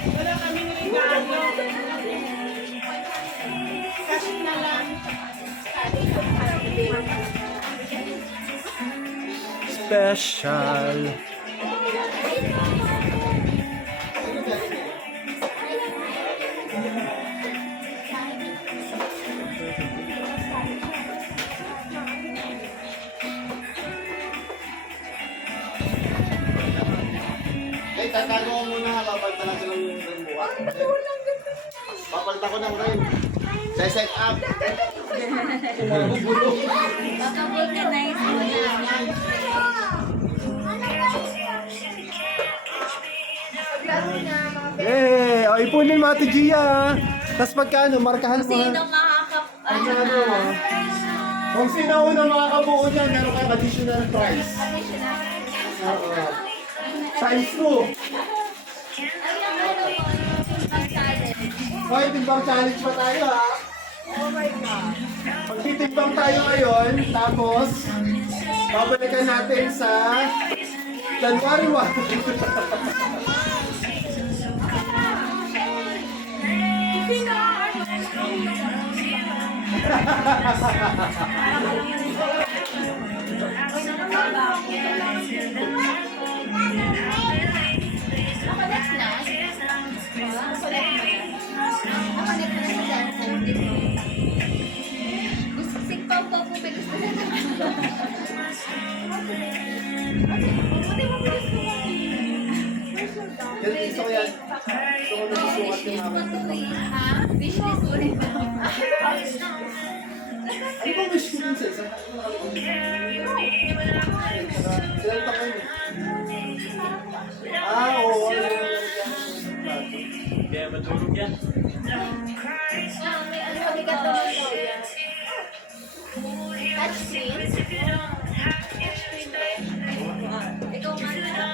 Wala kaming regalo. Cash na lang. Special. Ay, tatago ko muna ha. Papalta lang ko ng rim mo. Papalta ko ng rim. Set up. Baka-vulcanize mo na. Eh, o ipunin mo Ate Gia. Tapos pagkano, markahan mo Sino ha. Ano, makaka... Kung sino unang makakabuo niyan, meron kang additional prize. Oo. Times 2. Hoy, timbang challenge pa tayo ha. Oh my God. Magtitimbang tayo ngayon, tapos babalikan natin sa January 1. Nakanet na? Nakanet na sa cellphone, di ba? Gusto sigpaw pa po, pero gusto na naman. Buti mo bilis ko ba? Yan, gusto ko yan. Gusto ko na susukat Wishlist yung ko mga. to eh. Ha? Wishlist ko rin to. Ano ba wish ko dun sa isa? Ilan pa kayo? Ah, oo. Kaya matulog yan. May ano kami katulog daw yan. Touchscreen? Ikaw nga na.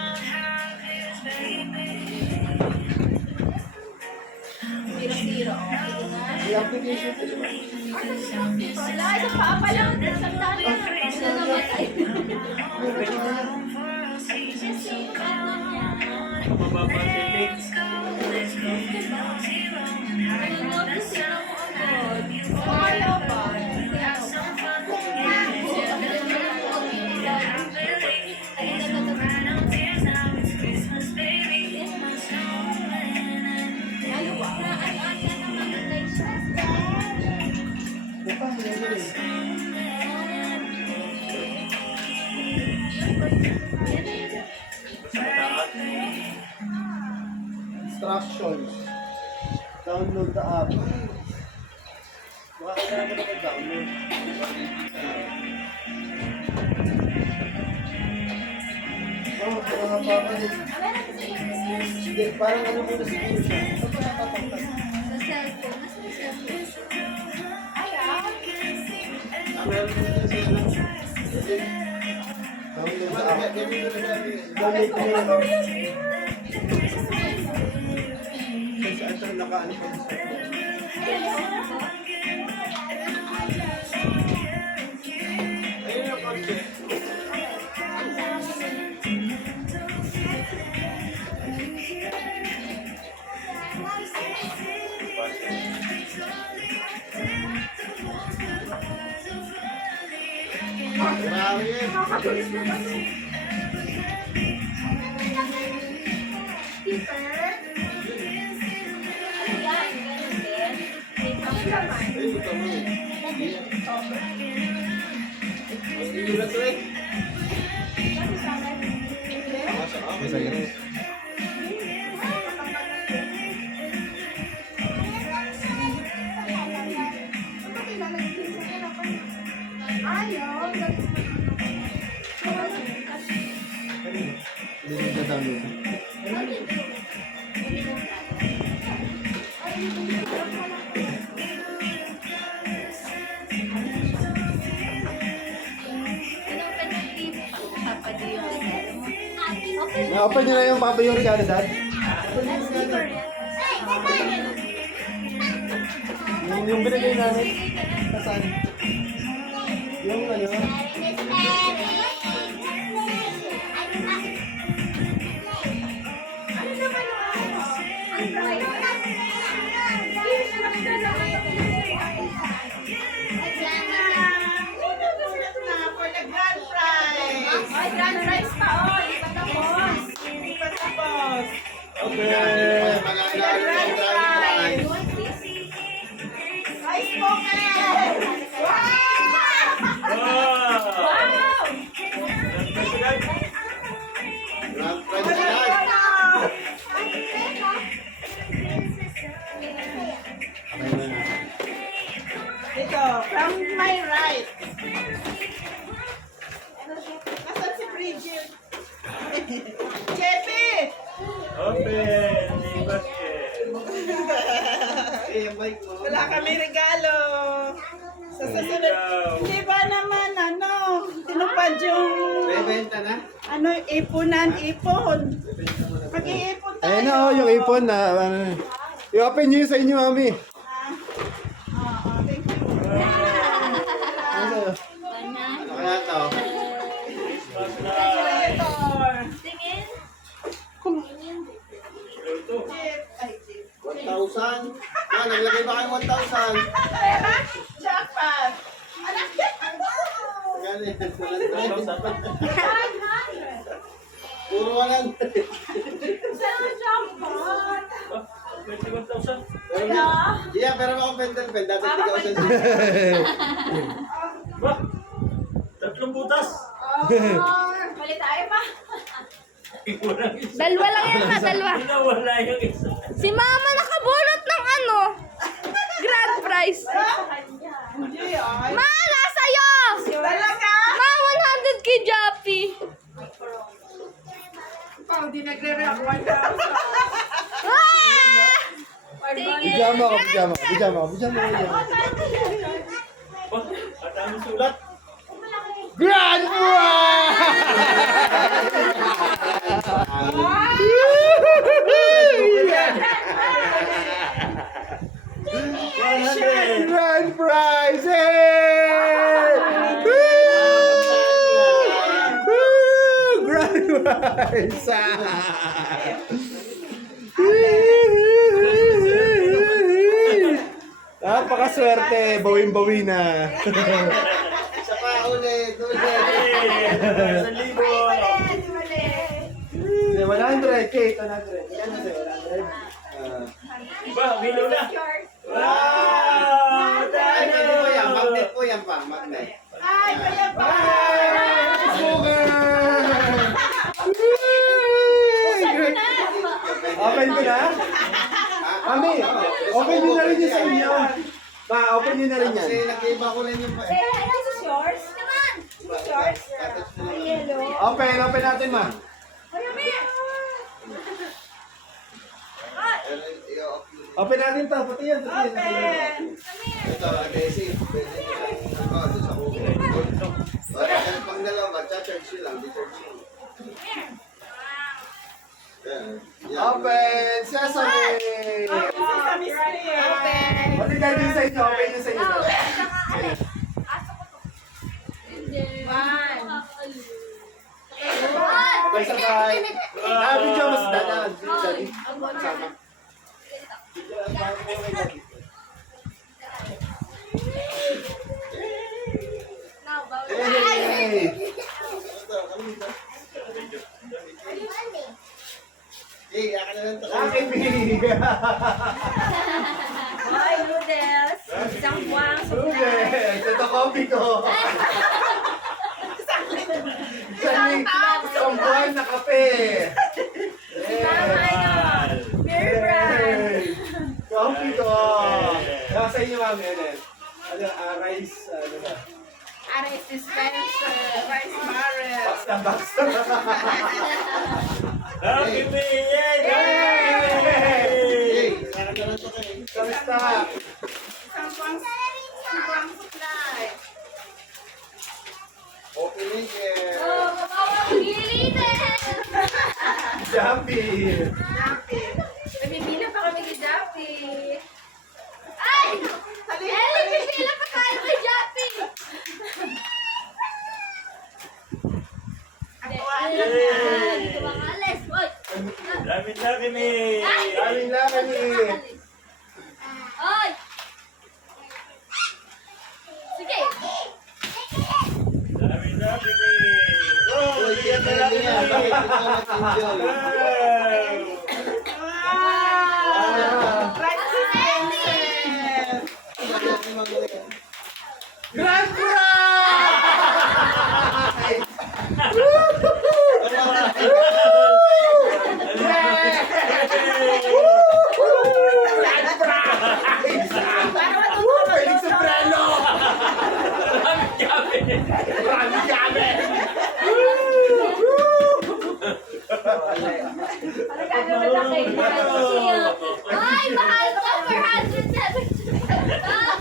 Zero. May application pa diba? Wala, isang paa pa lang. Isang dami na. Sila namatay. Mababa si Kate. Ito, yan yun. Instructions. Download the app. Baka kailangan mo na mag-download. Oh, mga papa. Hindi, parang ano muna siguro siya. Sa cellphone. Nasa cellphone. Ay, Meron din sila ng... Download sa Wala, app. ganyan na sabi. Download ko yun. Saan siya nakaano pa sa ayun yung concept. Marami yun. Ayun, ito mo eh. Hindi na ito eh. Masaya. Hindi nyo download. Na-open nyo na yung Papa yung regalo, Dad? Yung binigay namin. Saan? Yung ano? For the grand prize. Ay, grand prize pa, oh. Di ba tapos? Hindi pa tapos. Okay. Grand prize. Ay, spoken! Wow! Wow! Grand prize yan. Ito, from my right. Nasaan si Bridget? Chepe! Open! Di basket! Eh, yung bike mo. Wala kami regalo. Sa susunod. Di ba naman, tinupad yung, Bebenta na? ipon. Mag-iipon tayo. Ayan na, oh, yung ipon na. I-open nyo yun sa inyo, Mami. Thank you. Ano? Ano kaya to? Senator. Tingin. Jeep. Ay, Jeep. 1,000? Ah, naglagay ba kayo 1,000? Jackpot. Galing. Puro 100. Yeah, pero ako pendel pen. Dati hindi ka usan Ba? Tatlong butas! Balik tayo pa. Walang isa. Dalawa lang yan na, dalawa. Pinawala yung isa. Si Mama nakabunot ng ano? Grand prize. Hindi, ay. Ma, nasa'yo! Talaga? Ma, 100 kay Jappy. Pang di nagre-react 1,000. Ah! Pijama ko, pijama ko, pijama ko, pijama ko. Ba? At ang sulat? Grand prize! Grand prize! Hey! Woo! Grand prize! Napakaswerte, bawin-bawi na. Isa pa, ulit. Hey! 1,000. 100, Kate, 100. Yan na sa'yo, 100. Ba? Bilaw na! Wow! Ay, Thank hindi po yan. you! Magnet po yan pa. Magnet. Ay, kaya pa. Open ko na? Mami, open nyo na rin yun sa inyo. Ma, open nyo na rin yan. Kasi nag-iba ko lang yung pa. This is yours. Come on. Touch na lang. Open natin, ma. Open natin to. Pati yan. Open! Ito, adhesive. Pwede nyo. Doon sa cookie. Yan pang dalawa, charge nyo lang. Di-charge nyo. Yan. Yan. Open! Sesame! Sesame Street! Open. Pati dahil yung sa inyo. Open yung sa inyo. Oh, saka ano? Aso ko to. One. Sabay-sabay. Video mas danan. Daddy. Ang bola. Sama. Now, bawal. Hey! Ito, kami dito. Eh, akin na lang ito. Akin, B! Hoy, noodles. Isang buwang Lunes! Ito coffee ko! Isang buwan na kape! Tama yun. Beer brand. Hey! Coffee ko! Sa inyo, ma'am, Enen. Ano, rice, ano ba? Aris dispenser. Rice Barrel! Basta. Happy New Year! Eh, akin na lang ito kayo. Kamusta? Isang buwang supply! Opening here. Oh, mabawang gilitin. Jumpy! Happy! Nabibila pa kami ni Jappy. Ay! Halika, Nabibila pa tayo kay Jappy. Ako Ano ang lang yan? Tumakalis. Hoy! Lamin na kami! Aming na kami! Hoy! Sige! Lamin na kami! Oh, Uy, bigyan kaya na na niya. lang Bakit kami! ito mag-enjoy? Wow! Rice dispenser! Grand Prize! Grand Prize! Pwedeng soprano! Lamin kami! Marami kami! Ano gagawin na kayo? Ay, mahal to! 470!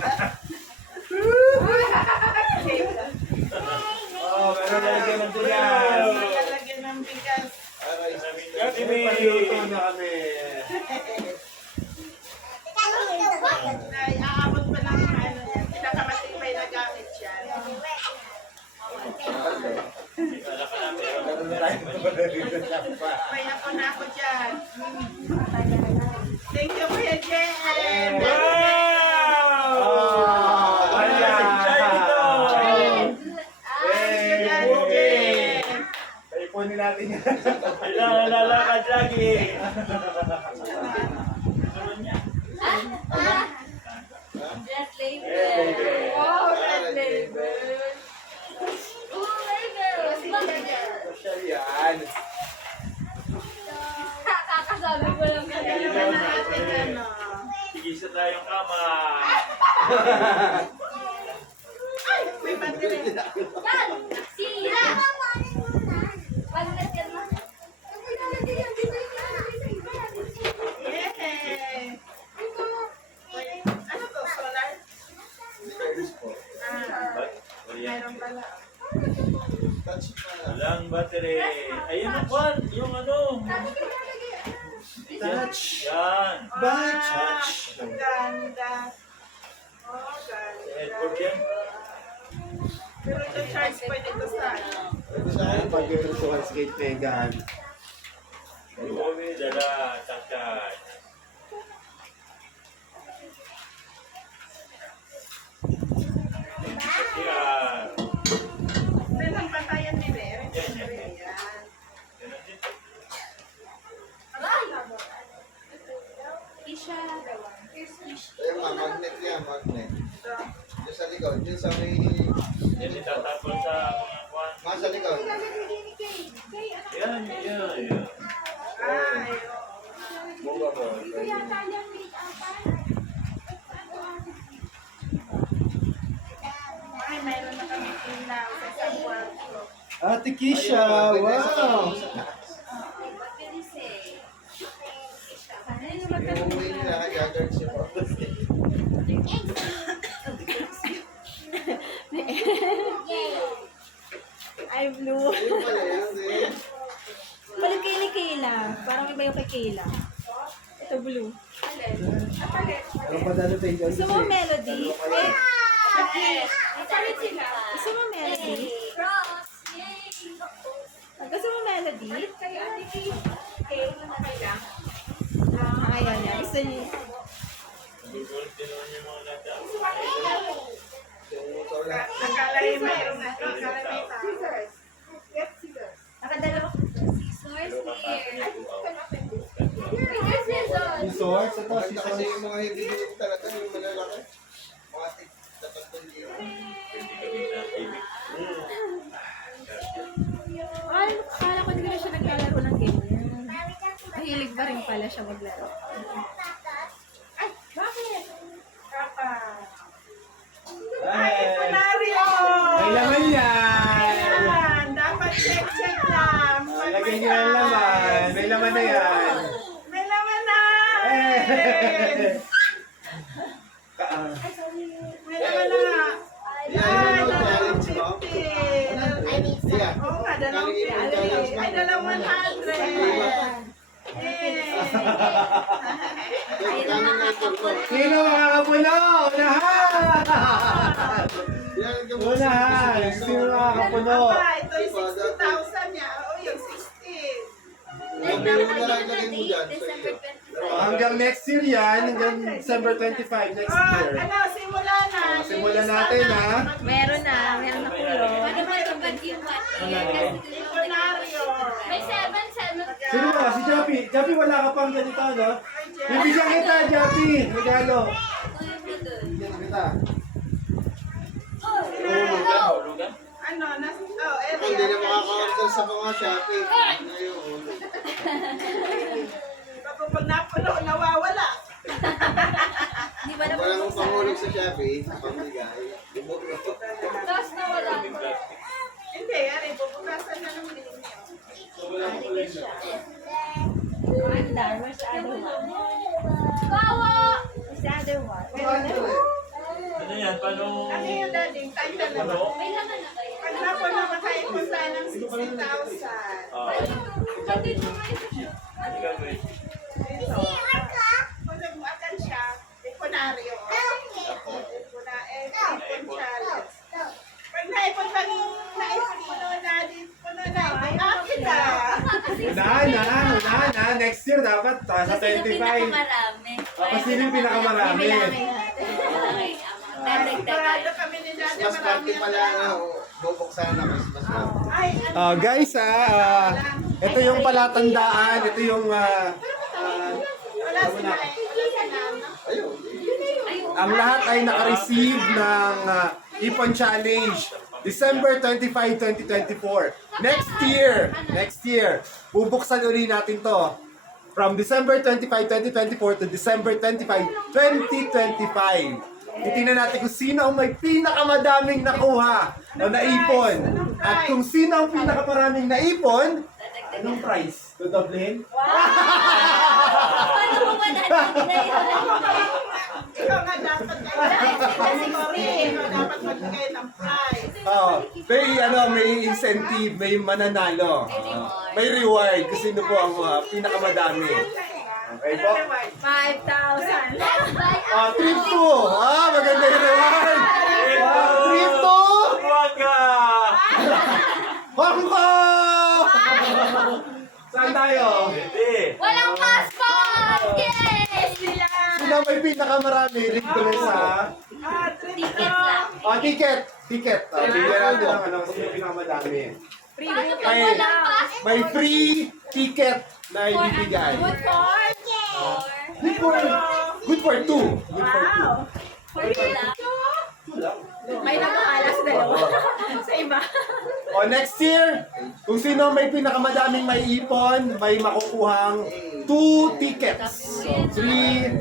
Oh, meron na lagyan ng bigas. Nakalagyan ng bigas. Lamin May kami! paluto na kami. Ay, aabot pa ng ano yan. Pinakamatibay na gamit yan. Wala ka namin. Meron na tayo. May ako na ako dyan. Thank you, Kuya Jen. Wow! Oh, Wala! Ipunin natin yan. Kailangan lalakad lagi! Red label. Wow, red label. Oh, label. Social yan. Kakasabi ko lang Ano kanina. naman natin ano? Tigisa tayong kama! Ay, may battery. Yan! Sira! Pagkat yan mo. Yay! Ano to, solar? Ah, mayroon pala. Touch na. Walang battery. Ayun ang kwan, yung ano. Touch. Yan. By touch. Ang ganda. Oh, Headboard ganda. yan. Pero ito charge pwede ito sa ano. Pwede sa Ay, akin. pag-virtual skate Megan. Uwi, dala, sakay. Yan. Then ang patayan nila, eh. Yan, yan. Yan. Ganun din. Isha. Ayun nga, magnet yan, magnet. Ito. Yung sa likod, yung sa may... Yan, itatapon sa mga kwan. Mga sa likod. Yan, yan. Ay, Bunga mo. ay, mayroon na kami ilaw sa isang kwarto. Ate Kisha, wow! Umuwi nila, Gathered siya po. Ay, blue. Ayun pala yan, eh. Balik kay ni Kayla. Parang iba yung kay Kayla. Ito, blue. Ano pa dadating doon? Gusto mo melody? Gusto mo melody? Gusto mo melody? Ayaw niya. Gusto niya. Nakalay mayroon na. Nakalay may scissors. Get scissors. Nakadalawa. Resorts? Ito, Maganda kasi resorts. yung mga heavy duty talaga, yung malalaki. Mga tig-tatang kilo. Ay, akala ko hindi na siya naglalaro ng game. Mahilig ba rin pala siya maglaro? Ay, bakit? Kapa. Ay, Mario! may laman yan! Ayan, dapat check lang. Pag Lagyan niyo ng laman. May laman na yan. May laman na! Eh. May laman na! Yan, yung challenge mo. Yan. Oo nga, dalawang 100. Kanin na ito ko. Sino makakapuno? Unahan! Yan, yung Unahan! Sino makakapuno? Aba, ito yung 60,000 niya. Oo, yung 60. Yung meron mo na lang ilagay mo dyan. sa iyo. Hanggang next year yan, hanggang December 25 next Oh, year. ano, simula na. Simulan natin, ha? Meron na kulong. Paano ba tupad yung Ikonaryo. May 7. Sino ba? Si Jappy. Jappy, wala ka pang ganito, no? Bibigyan kita, Jappy. Regalo. Bibigyan kita. Ano, Kung hindi na makaka-order sa mga Shopee. Ngayon. Pag napuno, nawawala. Di ba na Wala nang pangulog sa Shopee. Pamigay. Tapos nawala. Hindi, yan, ipupukasan na ng ninyo. Where's the other one? Kawa! Where's the other one? Ano yan? Paano? Ano yung dading? Title na ba? May laman na kayo. Pag napuno, makaipon tayo ng 60,000. Pati mo kayo. Ano gagawin? Ito. Kung nagmuakan siya, ikonaryo. Ipon challenge. Pag naipon pa puno na, akin na. Unahan na. Next year dapat, sa 25. Pinakamarami. Tapos sino yung pinakamarami? Sigurado kami ni Daddy, Mas marami party ang pala na. Bubuksan na Christmas party. Ay, ano? Guys, ito yung palatandaan. Ito yung Wala si Nay. Wala si Nana. Ayun. ang lahat ay naka-receive ng Ipon Challenge. December 25, 2024. Next year, bubuksan uli natin to. From December 25, 2024 to December 25, 2025. Titingnan natin kung sino ang may pinakamadaming nakuha o naipon. At kung sino ang pinakamaraming naipon, anong price? Dodoblehin? Paano mo ba natin na yun? Ikaw nga dapat dapat magbigay ng prize. May incentive, may mananalo. May reward kung sino po ang pinakamadami. Okay po? 5,000. Let's buy Trip 2! Maganda yung reward! Trip 2! Waka! Hong Kong! Saan tayo? Hindi. Walang passport! Yes! Sino may pinakamarami? Link ko lang sa... Tickets lang. Ticket. Bigyan natin ng ano, sino yung pinakamadami. Paano pag Ay, walang passport? may free ticket na ibibigay. Good for two. Good for two. For lang. May nakahala sa dalawa. Sa iba. O next year, kung sino may pinakamadaming may ipon, may makukuhang 2 tickets. So, 2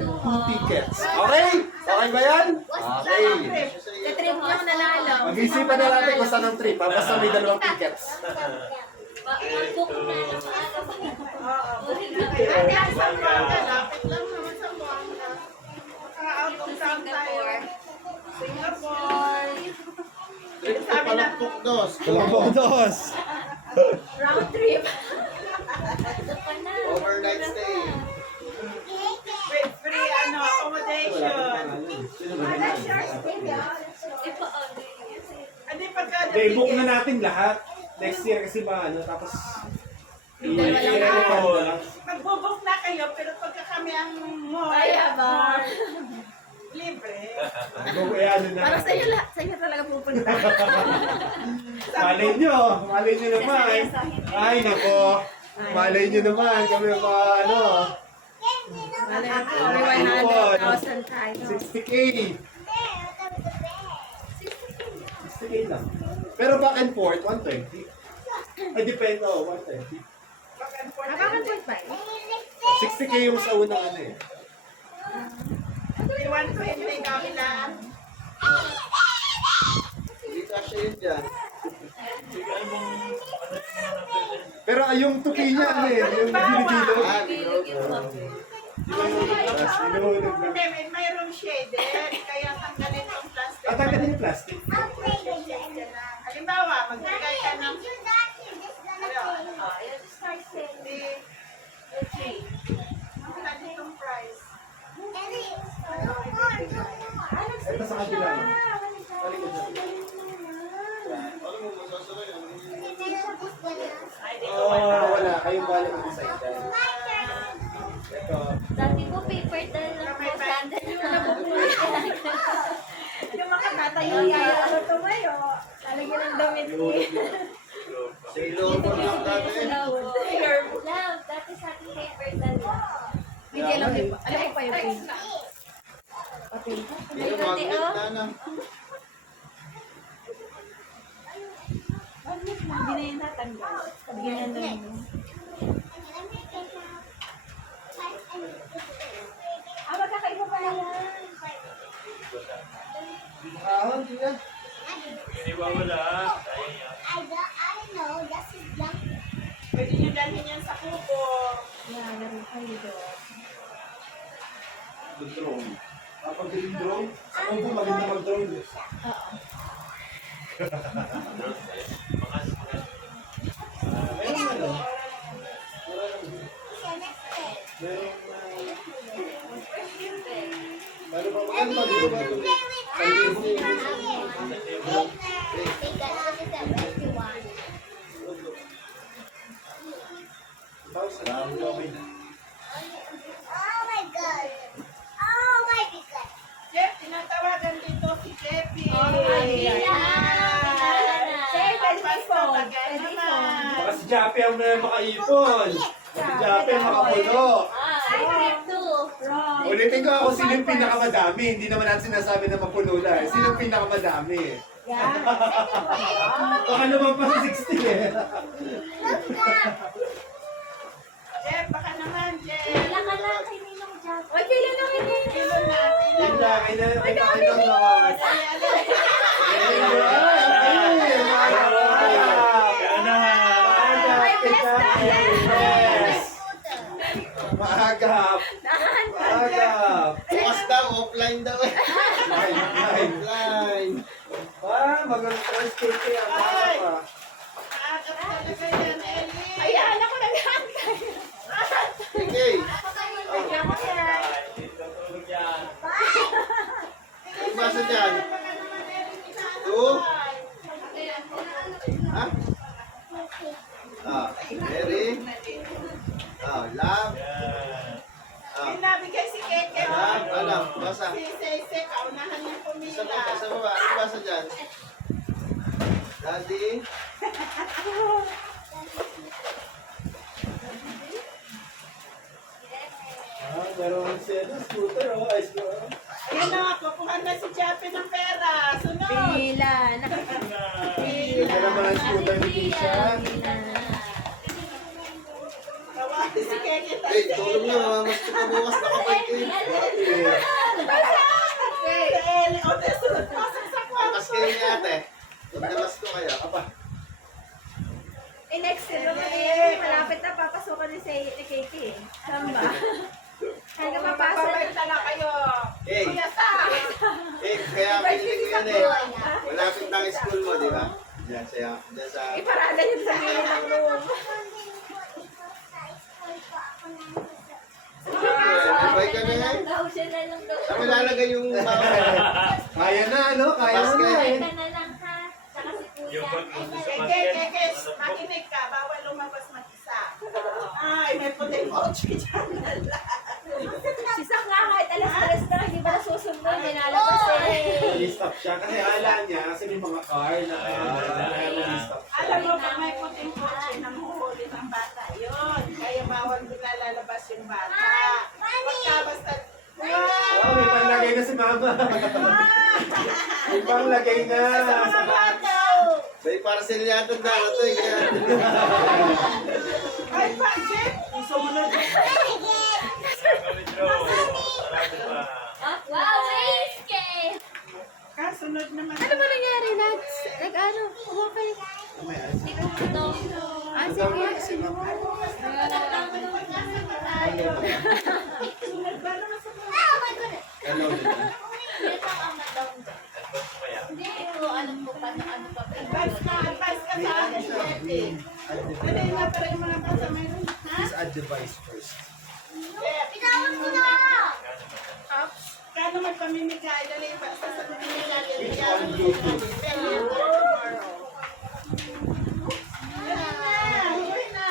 tickets. Okay? Okay ba yan? Okay. Trip yung nanalo. Mag-isipan na natin kung saan ang trip. Basta may 2 tickets. Mag-book na ng ano. Ay, ang sa Buanga, lapit lang naman sa Buanga. Tumpok-dos. Bodos. Round trip. Overnight stay. With free accommodation. Ano yung pagkano Hindi, book ticket? na natin lahat. Next year kasi tapos... Magbo-book na kayo, pero pagka kami ang more, Kaya ba? libre. Para sa inyo lahat. Sa inyo talaga pupunta. Malay nyo naman. Ay, nako. Malay nyo naman. Kami mga May 100,000 tayo. 60K. 60K lang. Pero back and forth, 120. Ay, depende. 120. Nakaka-point ba? 60K yung sa unang eh. May 120 kami lang. Hindi kasya yun dyan. Pero yung 2K niya, yung gilid-gilid. Ah, gilid. Sinuhulog na. Hindi, mayroong shaded, kaya tanggalin yung plastic. At tanggalin yung plastic. Halimbawa, magbigay ka ng... Magkano itong price? Ito sa kabila. Alam mo, masasakay yan. Wala. Kayong balik ang design dyan. Ito. Dati po paper dahil lang po sandal. Yung mga tatayo kaya ano tumayo. Lalagyan ng damit Sa Ilocos lang dati. Love, dati sa ating paper dahil. Bigyan lang din po. Alam mo pa yung pin. Dito, magnet na. Hindi na yun natanggal. Bigyan na lang yun. Magkakaiba pala yan. Ahon, tiga. Hindi ba wala? Pwede nyo dalhin yan sa kubo. Yan, narin kayo doon. The drone. Kapag yung drone, sa kubo maganda mag-drone. Oo. Meron ano? Meron pa maganda mag-drone. Jeff, tinatawagan dito si Jeffy. Baka si Jappy ang makaipon. Si Jappy ang makapulo. Ulitin ko ako, sino yung pinakamadami? Hindi naman natin sinasabi na mapulo na. Sino yung pinakamadami? Baka naman pa si 60 eh. Jeff, baka naman, Jeff. Ay, kailan na rin yun? Kilo na, Yun lang, ay na, ay na, ay na, Maagap! Maagap! Bukas daw, offline daw eh. Offline. Mag-translate kaya. Ay! Maagap talaga yan, Ellie. Ayan, ako nag-hantay. Okay. Bigyan mo yan. Ano basa dyan? Baka naman, Ellie, inaano Two. ka. Ha? Ah, Mary. Ah, love. Ah, May nabigay si Keke, love. oh. Ano? Basa. Si Sese, kaunahan niyang Sa pumila. baba, sa baba. Ano basa dyan? Daddy. Meron siya scooter, oh. Ay, scooter. Ayun na, kukuha na si Jappy ng pera. Sunod. Pila. Ito naman ang scooter ni Tisha. Tawagin si Keke. Hey, tulong nyo. Mamamas ko bukas na kapag kayo. Hey, Ellie, o, sunod. Pasok sa kwarto. Bukas kayo ni ate. Pagdalas ko kayo. Apa. Next year naman eh. Malapit na papasukan ni Kiki. Samba. Kaya mapasok. Papabenta na kayo. Hey. Kuya Sa. Eh, kaya pinili ko yan eh. Malapit na ang school mo, di ba? Diyan. Sabay ka na eh. daw, siya na lang daw. Saan mo lalagay yung Kaya na, no? Kaya na. Basket. Ka na lang ha. Saka si kuya. Yung pag-uso sa Keke, market. keke, makinig ka, bawal lumabas mag-isa. Ay, may puting mochi dyan. Si Sak nga kahit alas-alas na, hindi ba nasusunod? May nalabas eh. Stop siya kasi ala niya kasi may mga car na kaya mag-stop siya. Alam mo, pag may puting mochi, namuhuli ng bata yun. Kaya bawal lalabas yung bata. Pagka basta, Oh, may panglagay na si mama. May panglagay na. mga bata. May parcel yata na ito eh. Kaya... Ay, Pajet! Sumunod. Withdraw. Marami pa. Wow, whiskey! Kasunod naman. Ano ba nangyari? Nag-ano? Okay. Ito. Ah, sige. Sunod ba naman sa mga? Hello, Ito ang madam. Advance pa yan. Hindi ko alam ko pa na ano pa. Advance ka sa akin, Shete. Dali na, pero yung mga bata mayroon. Please add device first. Pitawan mo na! Kano magpamimigay, dali pa sa pamimigay natin. It's on Bluetooth. Uy na!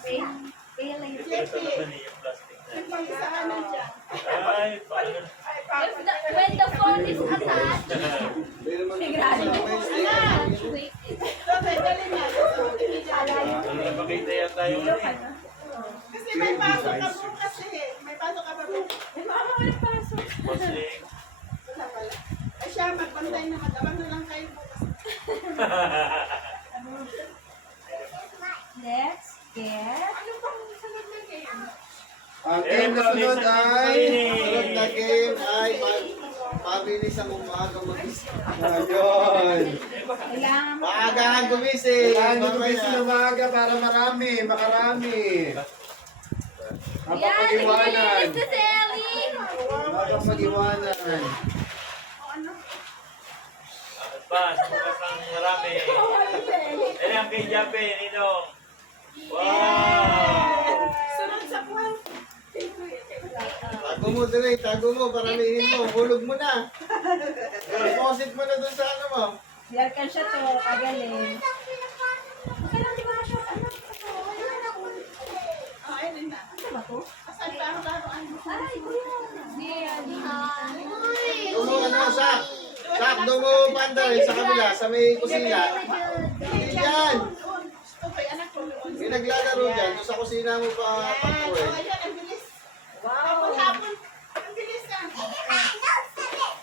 Feeling. Ito sa laban eh, yung plastic na. Yung pang-isa ka na dyan. Ay, paano? Ay, papa. When the phone is attached, May naman Sigurado. wait. Dali, dali na. Ano na pakita yan tayo? Kasi may pasok ka bukas eh. May pasok ka ba bukas? May mga walang pasok. Bossing. Wala pala. Ay siya, magbantay na matabang na lang kayo bukas. Let's get... Ano bang sunod na game? Ang game na sunod ay... Sunod na game ay pabilis ang umaga mag-isip. Ayun. Kailangan mo. Maagahan gumising. Kailangan nyo Mamaya. gumising na maaga para makarami. Mapapag-iwanan. Ito si Ellie! Mapapag-iwanan. Advance, bukas ang marami. Eh, ang kay Jape, Ninong. Wow! Sunod sa buwan. Tago mo, Dre. Tago mo. Paramihin mo. Hulog mo na. Deposit mo na dun sa ano mo. Yan ka siya to, kagaling. Oh, ayun na. Ano ba to? Asan ba ang laruan mo? Ay, kuya. Dumo ano, Sak. Sak, dumo banda rin sa kabila. Sa may kusina. Hindi yan. Okay, anak ko. May naglalaro dyan. Doon sa kusina mo pa takbo Oh, eh. ayan, ang bilis. Wow. Hapon, ang bilis ah. Ah, that's right.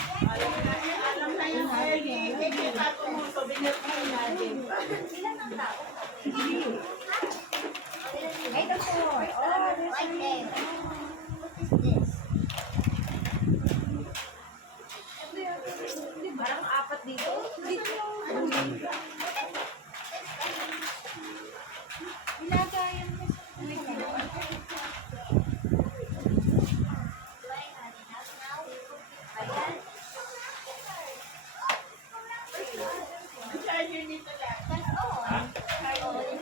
Alam na yung early. Kikita ko mo, so binat mo natin. Ilan ang tao? Right before. Oh, right there. What is this? Parang apat dito. Dito. Ilagayan mo sa Ayan. Ang charger dito lang. That's all. Ha? Yeah, I don't want it.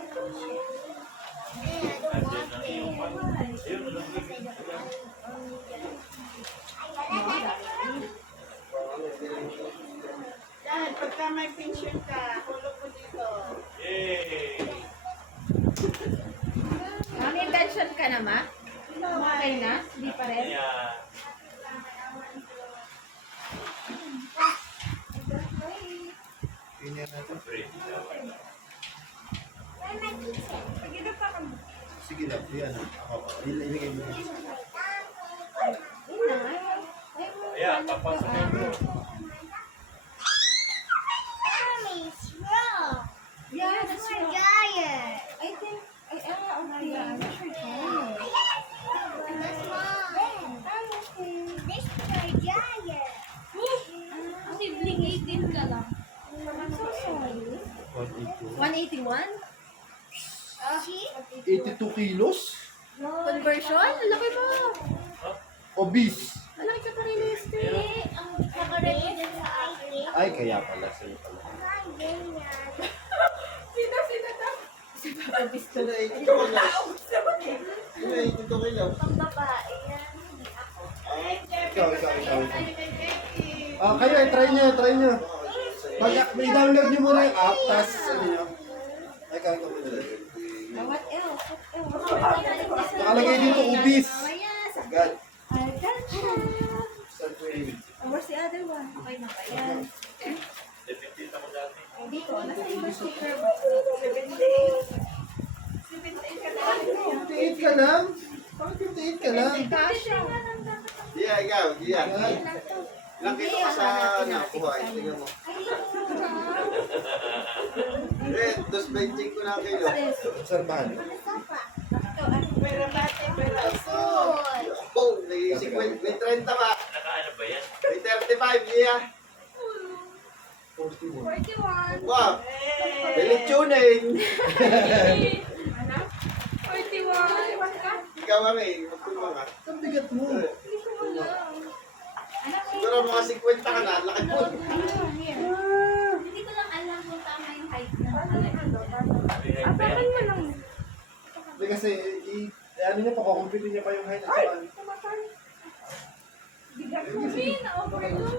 Ayun, Yan, pagka may pension ka, hulog mo dito. Yay! May pension ka na, ma? Okay na? Hindi pa rin? Ayan. Ganyan natin. Sige lang, yan. Ilagay mo. Ayan, papasok na bro. Mommy, straw. Yeah, That's that's my right. dryer. I think, okay. That's your That's mine. This is my dryer. Sibling 18 ka lang. I'm so sorry. 181? 82 kilos? Conversion? Ang laki mo. Obese. Ang laki ka pa rin, Esther. Ang kakarami din sa akin. Ay, kaya pala. Sa'yo pala. Ito na 82 kilos. Ito na 82 kilos. Pang babae yan. Hindi ako. Ikaw. Kayo, try nyo. I-download nyo muna yung app, tas ano nyo. Ay, ikaw. What else? Nakalagay dito, obese. God. Where's the other one? Okay na ba yan? Depende ako dati. Dito, nasa iba sticker. 58 ka lang? Bakit 58 ka lang? Kasha. Gia, ikaw, Gia. Laki ko ka sa buhay. Tingnan mo. Dos benching ko na kilo. Saan ba? Oh, may 50, may 30 ba? Nakaano ba yan? May 35, Gia. 41. Wow. May lechonin. 41. Ikaw kami, magtulong ka. Ang bigat mo. Siguro mga 50 ka na, laki po. Hindi ko lang alam kung tama yung height na. Apakan mo lang. Hindi kasi, ano niya, pakukumpiti niya pa yung height at saka. Hindi na overload.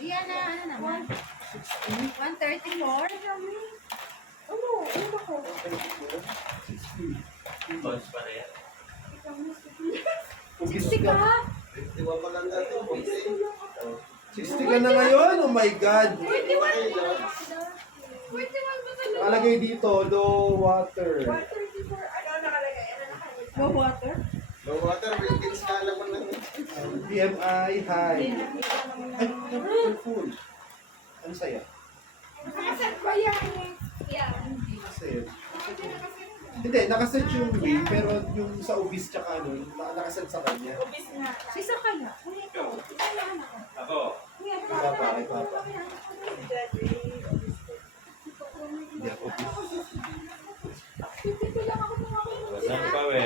Yan na, ano naman? 134? Bones pa na yan. 60 ka? 51 pa lang dati. 60 ka na ngayon? Oh my God. 41 ba talaga? Nakalagay dito, low water. No water? Low water, Wilkins ka naman lang. BMI high. Ay, full. Ano sa'yo? Nasaan ba yan? Yeah. Sa'yo. Hindi, nakaset yung weight, pero yung sa obese tsaka ano, nakaset sa kanya. Sisa kaya? Ako. Papa. Hindi ako obese. Wasan pa we.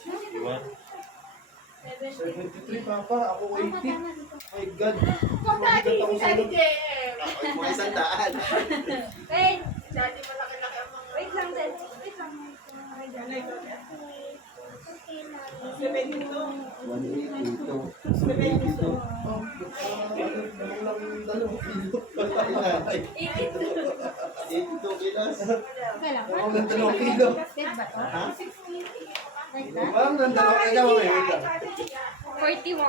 61. 73, Papa. Ako 80. My God. Daddy, Mabigat ako sa Daddy loob. Jem. Ako yung mga isang daan. Wait. Daddy, malaki-laki ang mga... Wait lang, Daddy. Wait lang. 82 kilos. Okay lang. Ako ng 2 kilo. Step ba to? Ha? Like that? Parang ng 2 kilo. Ikaw, wait lang. 41.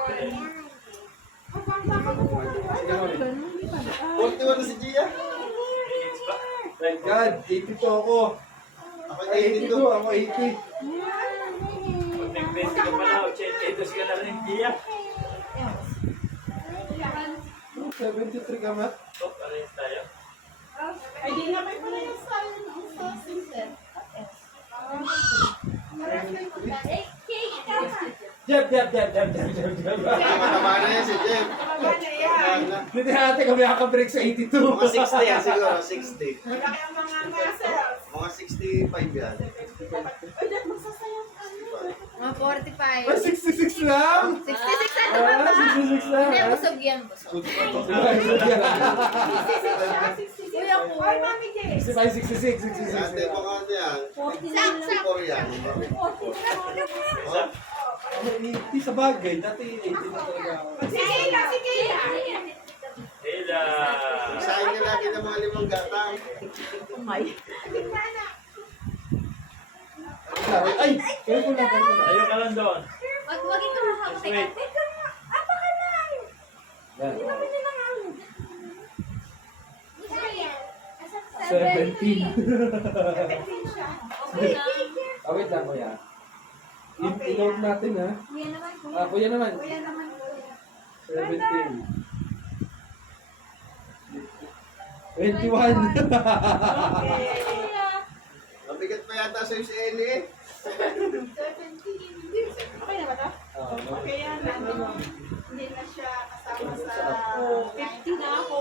41 na si Gia. My God, 82 ako. Ako Ay, 82. 82. Ako 80. Pag nag-20 ka pa na, 82 ka na rin, Gia. 73 ka ma? So, parehas tayo. Ay, di na may pala yung sa sister. Jeb. Tama na yan si Jeff. Tama na yan. Hindi natin kami nakabreak sa 82. Mga 60 yan siguro, 60. Malaki ang mga muscles. Mga 65 yan. Ay, dad, magsasayang ka. Mga 45. Ay, 66 lang? 66 ano ba ba? 66 lang. Hindi, busog yan. Busog. Kuya ko. Ay, Mami J. 66. Ate, baka ano yan. 64 yan. Ako 80 sa bagay. Dati 80 na talaga ako. Si Kayla, si Kayla. Hila. Isahin ka lagi ng mga 5 gatang. Ay! Kaya ko na. Ayaw ka lang doon. Wag ikaw hawak kay Wait. ate. Apa ka lang? Yan. Hindi lang ano. 17. Okay na. Wait lang kuya. I-note natin ha. Kuya naman. Kuya naman. Kuya naman. 17. 21. Mabigat pa yata sa'yo si Ellie eh. Okay na ba to? Kaya hindi na siya kasama sa 50 na ako.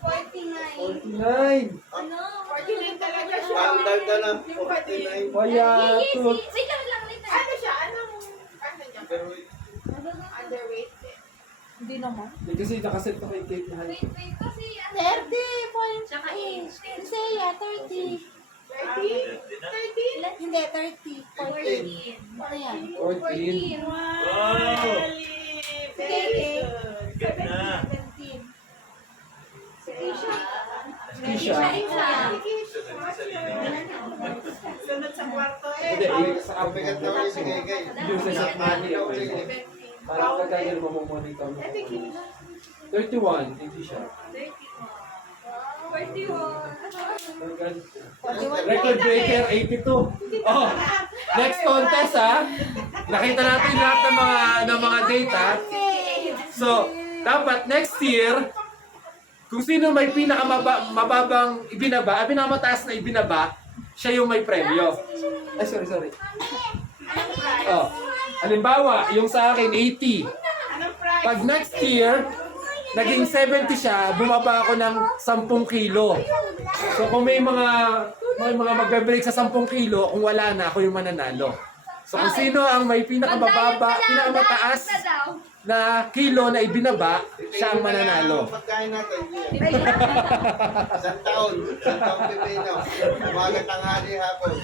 49. 49. Ano? 49 talaga siya. Standard ka na. Yung pati. 49. Kaya, Yes, tut. wait lang, wait lang. Ano siya? Anong niya? Pero Underweight eh. Hindi naman. Kasi nakaset na kay Kate na Wait, kasi ano? 30 point. Tsaka age. Kasi 30. 30? Hindi, 30. 14. Ano yan? 14. Wow! Very good. Good na. 17. Kisha. Sunod sa kwarto eh. Hindi, sa ang bigat naman yung si Gegay. Yung sa Sakmani ako eh. Parang kagaya mamamonitor mo. 31, hindi siya. 41. Record breaker, 82. Oh, next contest ha. Nakita natin lahat ng mga data. So, dapat next year, kung sino may pinakamababang pinakamataas na ibinaba, siya yung may premyo. Ay, sorry. Oh, halimbawa, yung sa akin, 80. Anong price? Pag next year, naging 70 siya, bumaba ako ng 10 kilo. So kung may mga magbe-break sa 10 kilo, kung wala na, ako yung mananalo. So kung sino ang may pinakamataas na kilo na ibinaba, siya ang mananalo. Pagkain natin. Isang taon Pilipino. Umaga, tanghali, hapon.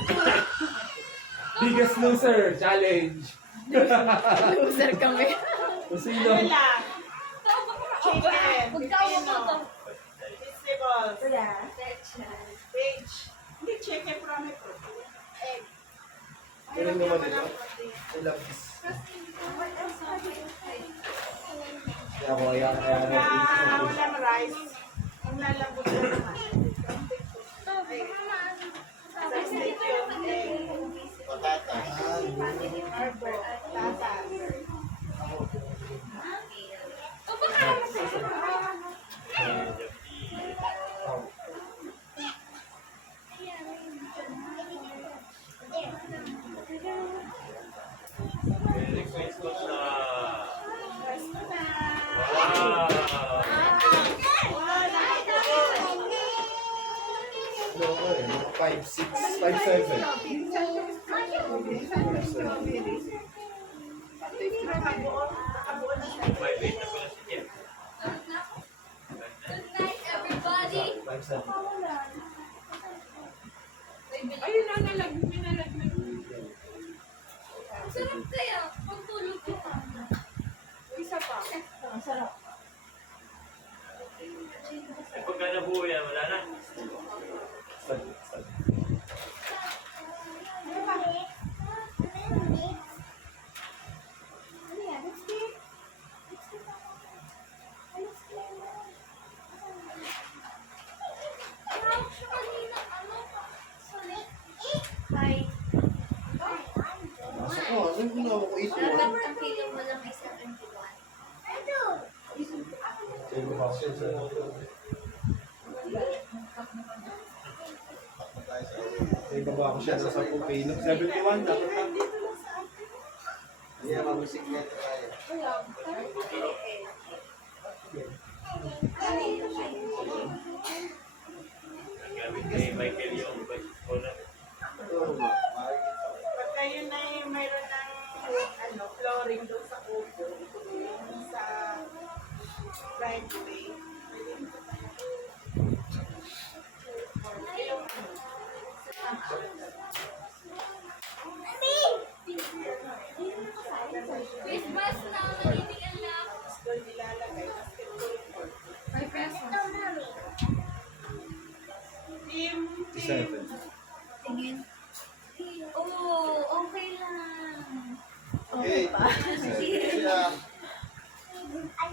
Biggest loser challenge. Loser kami. Kung sino. Wala. Chicken. Magkawa mo to. Vegetables. Page. Hindi chicken from it. Egg. Ganun naman ito. I love this. Kaya ako Walang rice. Ang lalambot na naman. Steak yung egg. Patatas. Carbo. Tatas. Request ko sa... Rice ko na. Wow! Ano ko eh, 5'6", 5'7". May wait na pala si Jeff. Good night, everybody. 5'7". Ayun na, nalaglag. Ang sarap kaya. Pagtulog ko pa. Isa pa. Pagka nabuo yan, wala na. Bye. Oh, ano ginawa ko ito? Dapat ang feeling mo lang ay 71. May baba ko siya sa 10 kilo. 71, dapat na. Hindi na mabusikleta tayo. Gamit kay Michael yung wala. Pagka yun ay mayroon ng flooring doon sa upo, sa driveway. Christmas na naninigan na ako. Doon nilalagay basketball court. 5 pesos. Team. Tingin. Oo, okay lang. Okay. Siya.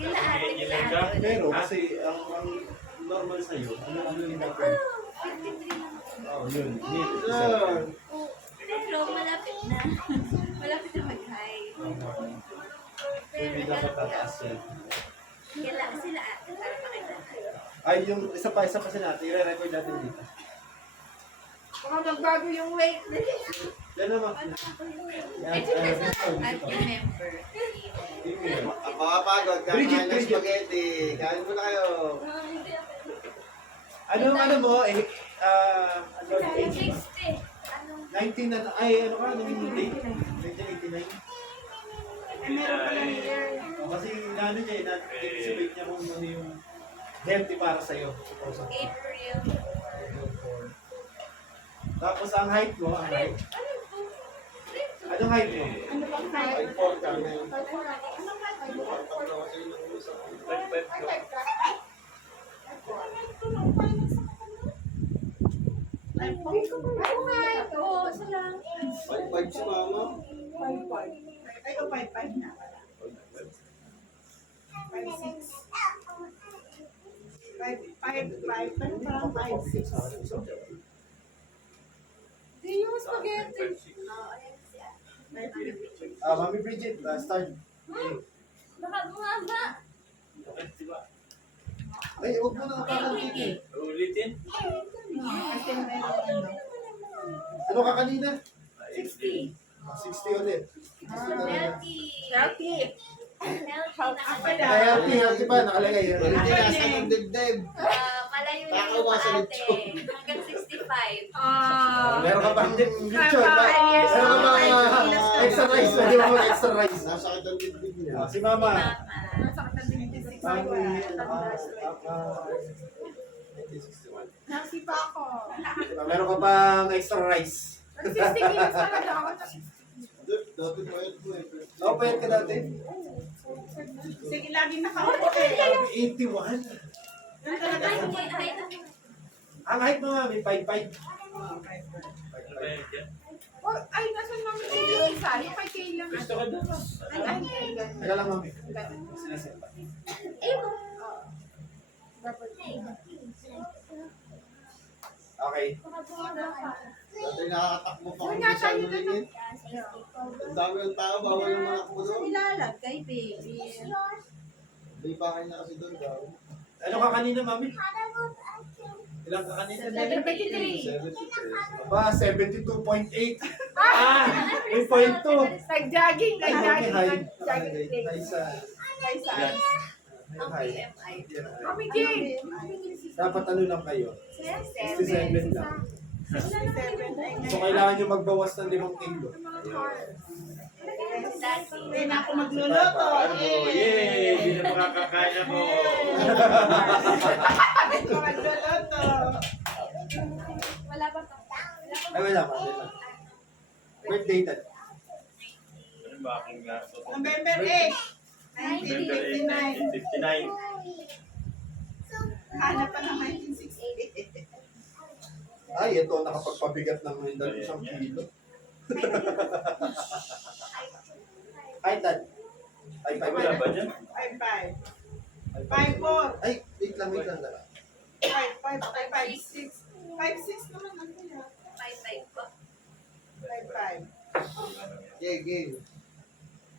Kila ate, kila Kailan ka? ate. Pero kasi ang normal sa'yo, ano yung natin? 53 lang ako. Oh, yun. Need. Sir. Pero malapit na. Malapit na mag-high. Hindi dapat tataas yan. Kila sila ate, para makita tayo. Ay, yung isa pa si natin, i-record natin dito. Baka magbago yung weight. Yan naman. At yung member. Makapagod, Bridget, kakain ng Bridget. spaghetti. Kain mo na kayo. Anong ano mo? Ano, 60. Ano? 19 na, ay ano ka, nung date? 1989? Meron pa lang year. Kasi ano niya, na-anticipate niya kung ano yung healthy para sa'yo. April. Tapos ang height mo, ang height. Anong height mo? Ano bang height? 5'4" kami na yun. Anong height? 5'5" si mama. 5'5". Ay, 5'5" na pala. 5'6". 5'5". Pero parang 5'6". Di yung spaghetti. Mami Bridget, start. Baka bumaba. Ay, huwag mo na parang Ulitin. Kasi meron ano. Ano ka kanina? 60. 60 ulit. 60 talaga. Healthy. Healthy pa, nakalagay. Hindi nasa ng dibdib. Malayo na Takaw yung ba sa ate. lechon? Hanggang 65. Meron ka bang lechon? Meron ka bang extra rice? Hindi mo extra rice. Nasa kitang dibdib niya. Si Mama. Nasa katang 26. Nasipa ako. Meron ka bang extra rice? 60 kilos talaga ako. Dati pa yun po eh. Oo, payat ka dati. Sige, laging nakaupo eh. 81. Yan talaga. Ang height mo nga, may 5'5". Oh, ay, nasa namin yung isa. Yung kay Kay lang. Gusto ka doon? Ay, Teka lang, Mami. Sinasempa. Okay. Dati nakakatakbo pa kami Nga, sa tayo na Maningit. Ang dami ng tao, bawal yung mga ako doon. Nilalagay, baby. Hindi pa kayo na kasi doon daw. Ano ka kanina, Mami? Ilang ka kanina? 73. Aba, 72.8. May point 2. Nag-jogging, Ay, nag-jogging. high. Nag-jogging. Kaysa. Kaysa. Yan. Ang BMI. Kami, Jane. Dapat ano lang kayo? 67 lang. 67. So, kailangan nyo magbawas ng 5 kilo. Hindi na ako magluluto. Ano? Yay! Hindi na makakakain ako. Hindi ko magluluto. Wala pa to. Ay, wala pa. Wala. Birthday date. Ano ba aking gaso? November 8. November 1959. 1959. Hanap pa ng 1960. Ay, ito, nakapagpabigat ng 1 kilo. Ay, Dad. Ay, Wala ba dyan? 5'5". 5'4". Ay, wait lang. 5'6". 5'6 naman ang kaya. 5'5 pa. 5'5". Yeah, game.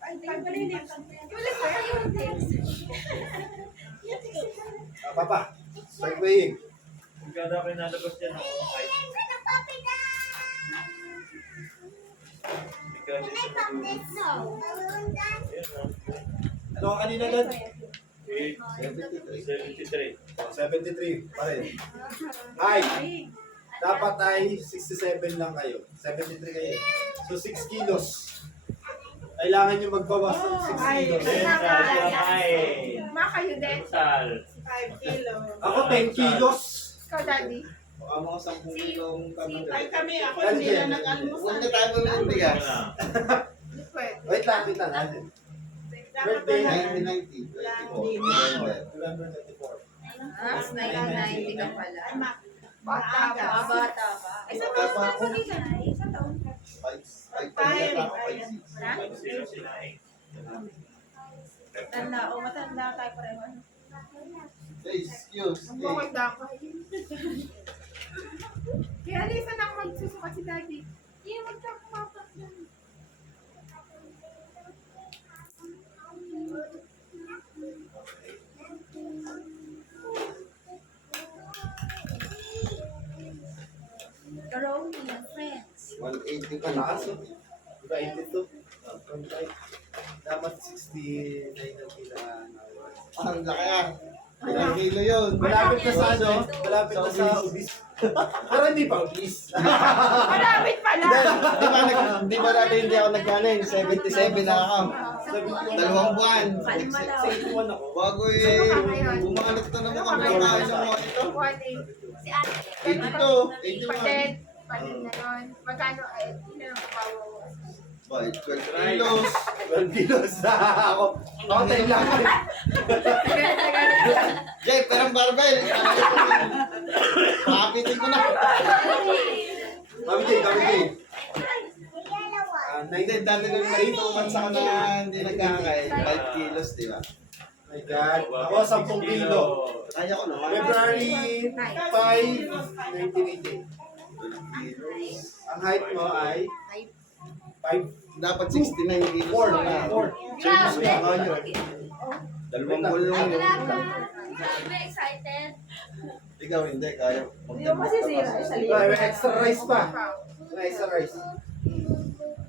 5'5". Wala pa kayong text. Papa, start weighing. Kung kada ako nalabas yan ako. Ay, ikaw din sa matulog. Ano ka kanina, Dad? 73. 73 pa rin. Ay, dapat ay 67 lang kayo. 73 kayo. So, 6 kilos. Kailangan nyo magbawas ng 6 Ay, kilos. Ma, kayo din. Sal. 5 kilo. Ako, 10 kilos. Ikaw, Daddy. Baka mga 10 kilong kami. Ay, kami. Ako Daddy, hindi na Jen. nag-almusal. Huwag na tayo bumili bigas. Hindi pwede. Wait lang. Dapat Birthday, na 1990. 24. November 24. Mas 990 ka pala. Ay, ma. Bata ka. Bata ka. Ay, sa taon na ako nila. Sa taon ka. 5'5". Tanda. O, matanda tayo pareho. Excuse me. Bukod na ako. Kaya Lisa na ako magsusukat si Daddy. Hindi, magkakapapak yan. Karoni and friends. 180 Kalakas, oh. 22. Dapat 69 ang Ang laki ah. Ilang kilo yun. Malapit na sa ano? Malapit na sa ubis. Pero hindi pa ubis. Malapit pala. Di ba natin hindi ako nagkanin? 77 na ako. 2 buwan. 71 ako. Bago eh, bumanat na naman kami kakain ng mga ito. 180. Si ate. 82, 81. Patet. Panin na nun. Magkano ay, hindi na mabawawas. Boy, 12 kilos. 12 kilos na ako. Ako tayo lang. Jay, perang barbell. Makapitin ko na. Kami Jay. Hindi, dati nung marito man sa kanila hindi nagkakain. 5 kilos, di ba? My God. Ako 10 kilo. Kaya ko naman. February 5, 1980. 12 kilos. Ang height mo ay 5. Dapat 69 kilos 4. na. 4. Change ka. Ano yun? 2 bulong yun. Grabe, excited. Ikaw hindi, kaya. Hindi mo masisira sa liyo. May extra rice pa. May extra rice.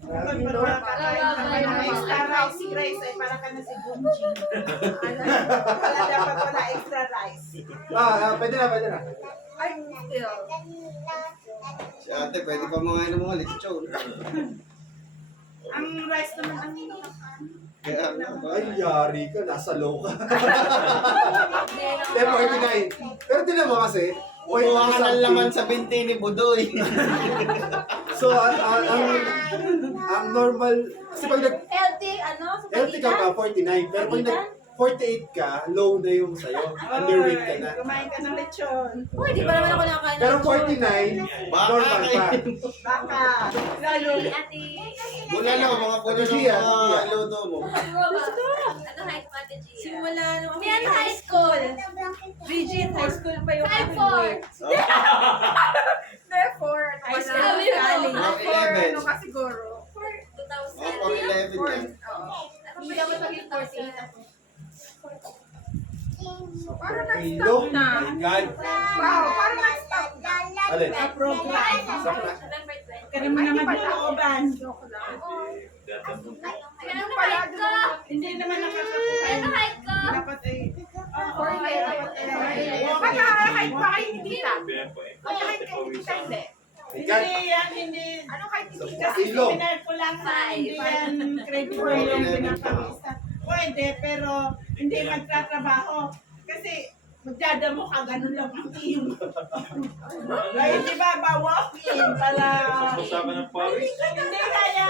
Kapag makakain ka pa ng extra rice, si Grace ay para ka na si Bunji. Wala dapat wala extra rice. Pwede na. Ay, still. Si ate, pwede pa mga inom mga lechon. Ang rice naman ang Kaya ano, Ay, yari ka. Nasa low ka. Pero 49. Pero tinan mo kasi, Kumuha ka ng laman sa binti ni Budoy. So, ang normal, kasi pag Healthy, ano? Sa healthy ka pa, 49. Pero pag nag-48 ka, low na yung sayo. Underweight ka na. Kumain ka ng lechon. Uy, di pa naman ako nakakain. Pero 49, normal pa. Baka. Lalo. Ate. Bulalo, mga bulalo Gia, mga luto mo. Ano height mo, Ate Gia? Simula nung May ano high school? Regent high school pa yung High aking four. work. Therefore, High wala. school Sabi mo. college. Mga For 11. ano ka siguro? For 2000. Mga pang 11 yan. Hindi dapat maging 48 ako. Parang Kilo? nag-stop na. My God. Wow, parang nag-stop na. Alin? Sa program. November 20. Kaya mo naman looban. May ano height ka? Hindi naman nakakakuha. Ano height ka? Dapat ay... Okay, dapat ay- Kahit pa kayo hindi ka. Kahit kayo hindi ka, hindi. My God. Hindi yan, hindi. Ano kahit hindi ka? Kasi Kilo. seminar ko lang na hindi yan credible yung pinapawisa. Pwede, pero hindi magtatrabaho. Kasi magdadamo ka, ganun lang ang iyong. Ay, di ba, walk-in para... Usapan ng pawis. Hindi kaya.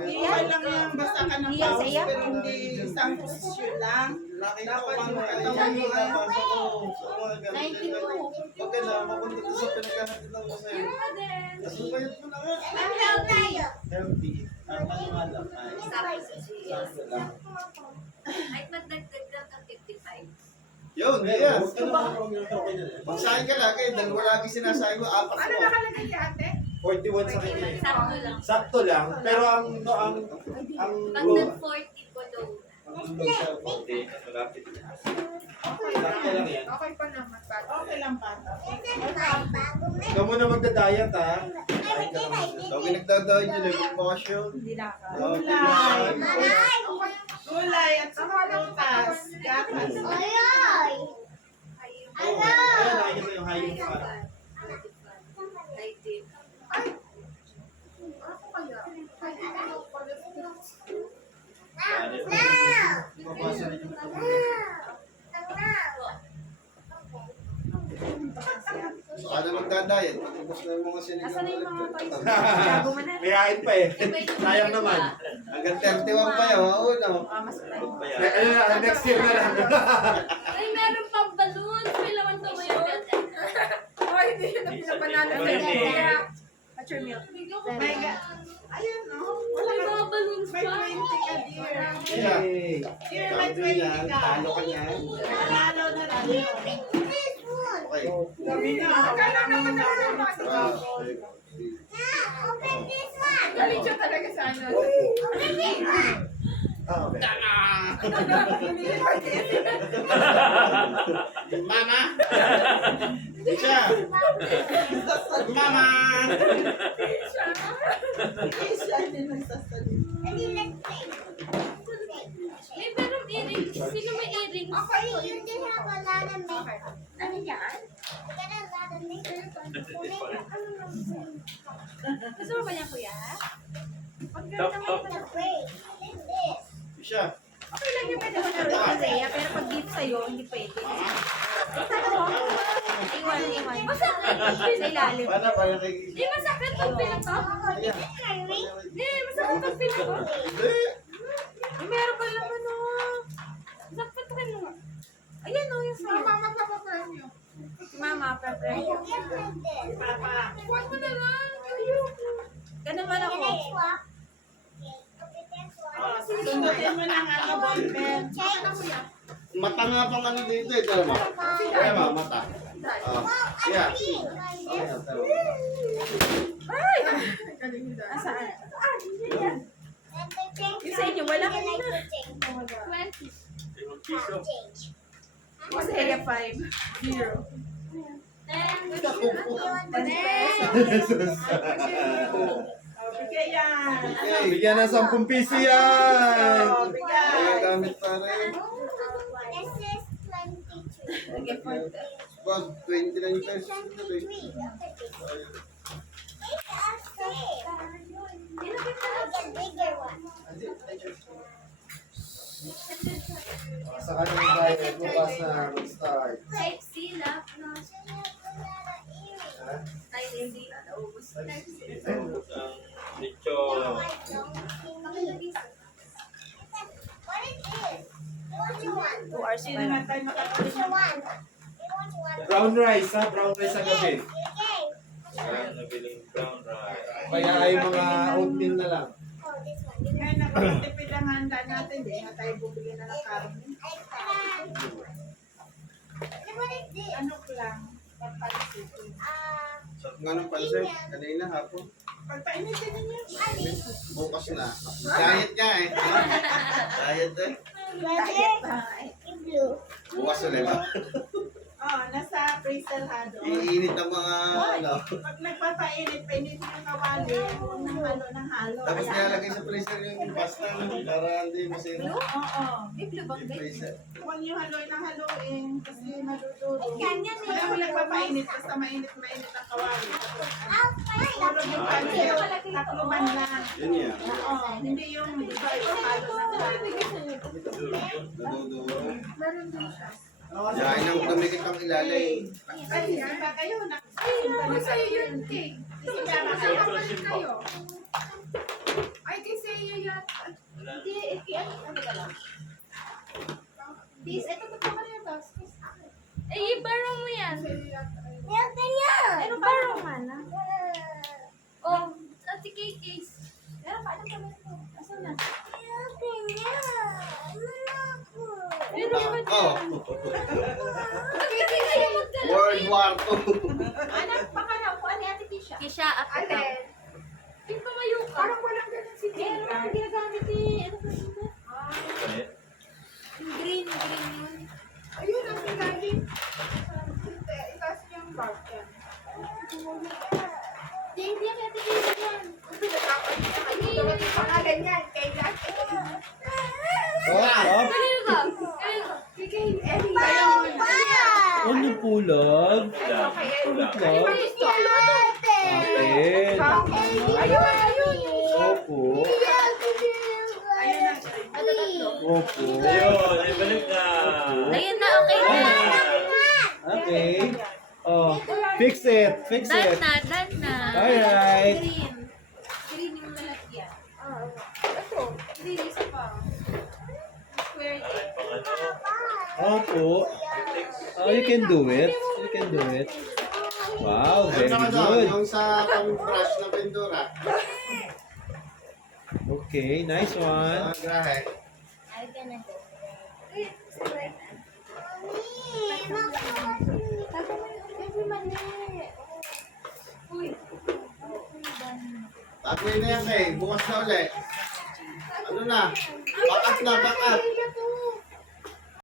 Iyan lang yung basta ka ng pawis, pero hindi isang posisyon lang. Laki na Dapat ako yung mga katawan mo ay- Pag ka na, mapunta ko sa pinagkakatitan ko sa'yo. Nasupayot mo na nga. I'm healthy. Healthy. Ang ano nga lang ay sakto lang. Ay, magdagdag lang ng 55. Yun, yeah. Huwag ka na mag-minuto ko yan. Magsahin ka lagi, dahil wala lagi sinasabi mo, apat Ano mo. nakalagay kay ate? 41 sa kanya. Sakto lang. Sakto lang, pero ang Pag nag-40 po daw. Hindi, malapit na. sakto lang yan. Okay pa naman. Okay lang pa. Ikaw muna magda-diet ha. Kain ka naman. Lagi nagdadaan yun, bakasyon. Hindi na ka. Gulay. Gulay at saka prutas. Gatas. Ayan, nakikita mo yung high pa. Ako kaya? Mabasa rin yung So, ano magdadayat? Pagkabos na yung mga sinigang Nasaan na yung mga ulit. toys? Bago mo na. May hain pa eh. Sayang naman. Hanggang 31 pa yun, no? Mas malay. Ano na, next year na lang. Ay, meron pang balloon. May laman to ngayon. Oh, hindi na pinapanalo sa Hindi. kanya. Mature milk. My God. Ayun, no? Wala May ka. mga balloons May pa. 20 ka, dear. Yay! Dear, may 20 ka. Talo ka niyan. Panalo na lang. Okay. Gabi na. Akala naman na naman. Ah, Galing siya talaga sa ano. Okay. Mama! Siya! Mama! Kisha din nagsasalita. May merong earrings. Sino may earrings? You did have a lot of makeup. Ano yan? You got a lot of makeup. Gusto mo ba yan, kuya? Top, top. Wait, what is this? Siya. Okay lang yung pwede mo na rin Rhea, pero pag dito sa'yo, hindi pwede. Iwan. Masakit sa ilalim. Paano ba yung kay... Di masakit pag pinatok. Di, masakit pag pinatok. Hindi. Ay, meron pa naman o. Sakit rin mo. Ayan o, yung sa'yo. Mama, magpapapremyo. Mama, prepare. You get like this. Papa. Huwag mo na lang. Ayoko. Ganun man ako. Can I swap? Okay, that's Oh, one. sundutin mo ng ano, ballpen. Mata nga pang ano dito eh. Tara mo. Kaya mo, mata. Wow, I Yeah. see. Like Oh, this. yeah, tara. Asaan? And the change. Yung sa inyo, wala I like kanina. the change. 20. Piso. Change. Kasi kaya 5. 0. Oh, bigay yan. Okay. Bigyan ng 10 piso yan. Oh, Kaya bigay. gamit pa rin. This is 22. Bag, 29 pesos. 23. Look at this. It's a same. I'll get bigger one. Sa kanyang diet, bukas na mag-start. Type C lang. No. So you have a lot of earrings. Ha? Type hindi na naubos. Type C. Lechon. No, I don't think. What is this? What you want? 2 hours Sino na tayo What makakalit? you want? What you want? Brown rice ha, brown rice sa gabi. Okay. Saan nabiling brown rice? Kaya ay mga oatmeal na lang. Oh, this one. Ngayon, nakapagtipid ang handa natin. Hindi na tayo bumili na ng karne. What is this? Ano ko lang? Pagpalisit. Sa nga ng pansit, kanina hapon. Pagpainitin ninyo. Bukas na. Diet ka eh. Diet eh. Blue. Bukas ulit ba? Oh, nasa freezer ha doon. Iinit ang mga ano. Pag nagpapainit, painitin yung kawali. Huwag ng halo ng halo. Tapos nilalagay sa freezer yung pasta para hindi masira. Oo. May blue bang Yung guys? freezer. Huwag yung haloy ng haloin kasi maduduro. Ganyan Kaya mo nagpapainit basta mainit ang kawali. Puro yung pansit, takluban lang. Yun yan. Oo, hindi yung iba yung halo ng halo. Naduduro. Meron din siya. Yain ang dumikit ang ilalim. Ay, iba kayo. Ay, naman sa'yo yun, Ting. Nakakapalit kayo. Ay, kasi yun yan. Hindi, ano ka lang? This, ito pa ka rin ito. Eh, i-borrow mo yan. Ano, borrow man, ha? Oh, at si K-Case. Meron pa, anong kami ito? Asan na? Meron ba dyan? Oh, Kasi kayo magdala. World War II. Anak, baka na ako, ani Ate Kisha. Kisha, at ito. Yung tumayo ka. Parang walang ganun si Meron Tika. akong ginagamit eh. Ano ba ito? Yung green yun. Ayun ang ilalim. Itaas niyo yung bag yan. Hindi yan Ate Kisha yan. Yung pangalan yan, kay Jackie. Oh, Kanino ka? Kanino ka? Kay Ellie. Ayun. Ano pulag? Ito kay Ellie. Pulag? Ayun. Akin. Opo. Ayun na. Opo. Ayun, ay balik na. Ayun na, okay na. Okay. Oh, fix it. Fix it. Done na. Alright. Green. Green yung lalagyan. Ito. Green, isa pa. Square Ay, pang ano. Opo. Oh, you can do it. You can do it. Wow, very Ayun naman doon, good. yung sa pang-brush na pintura. Okay, nice one. Grahe. I'm gonna go. Uy. Tagoy na yan eh. Bukas na ulit. Ano na? Back up na, back up.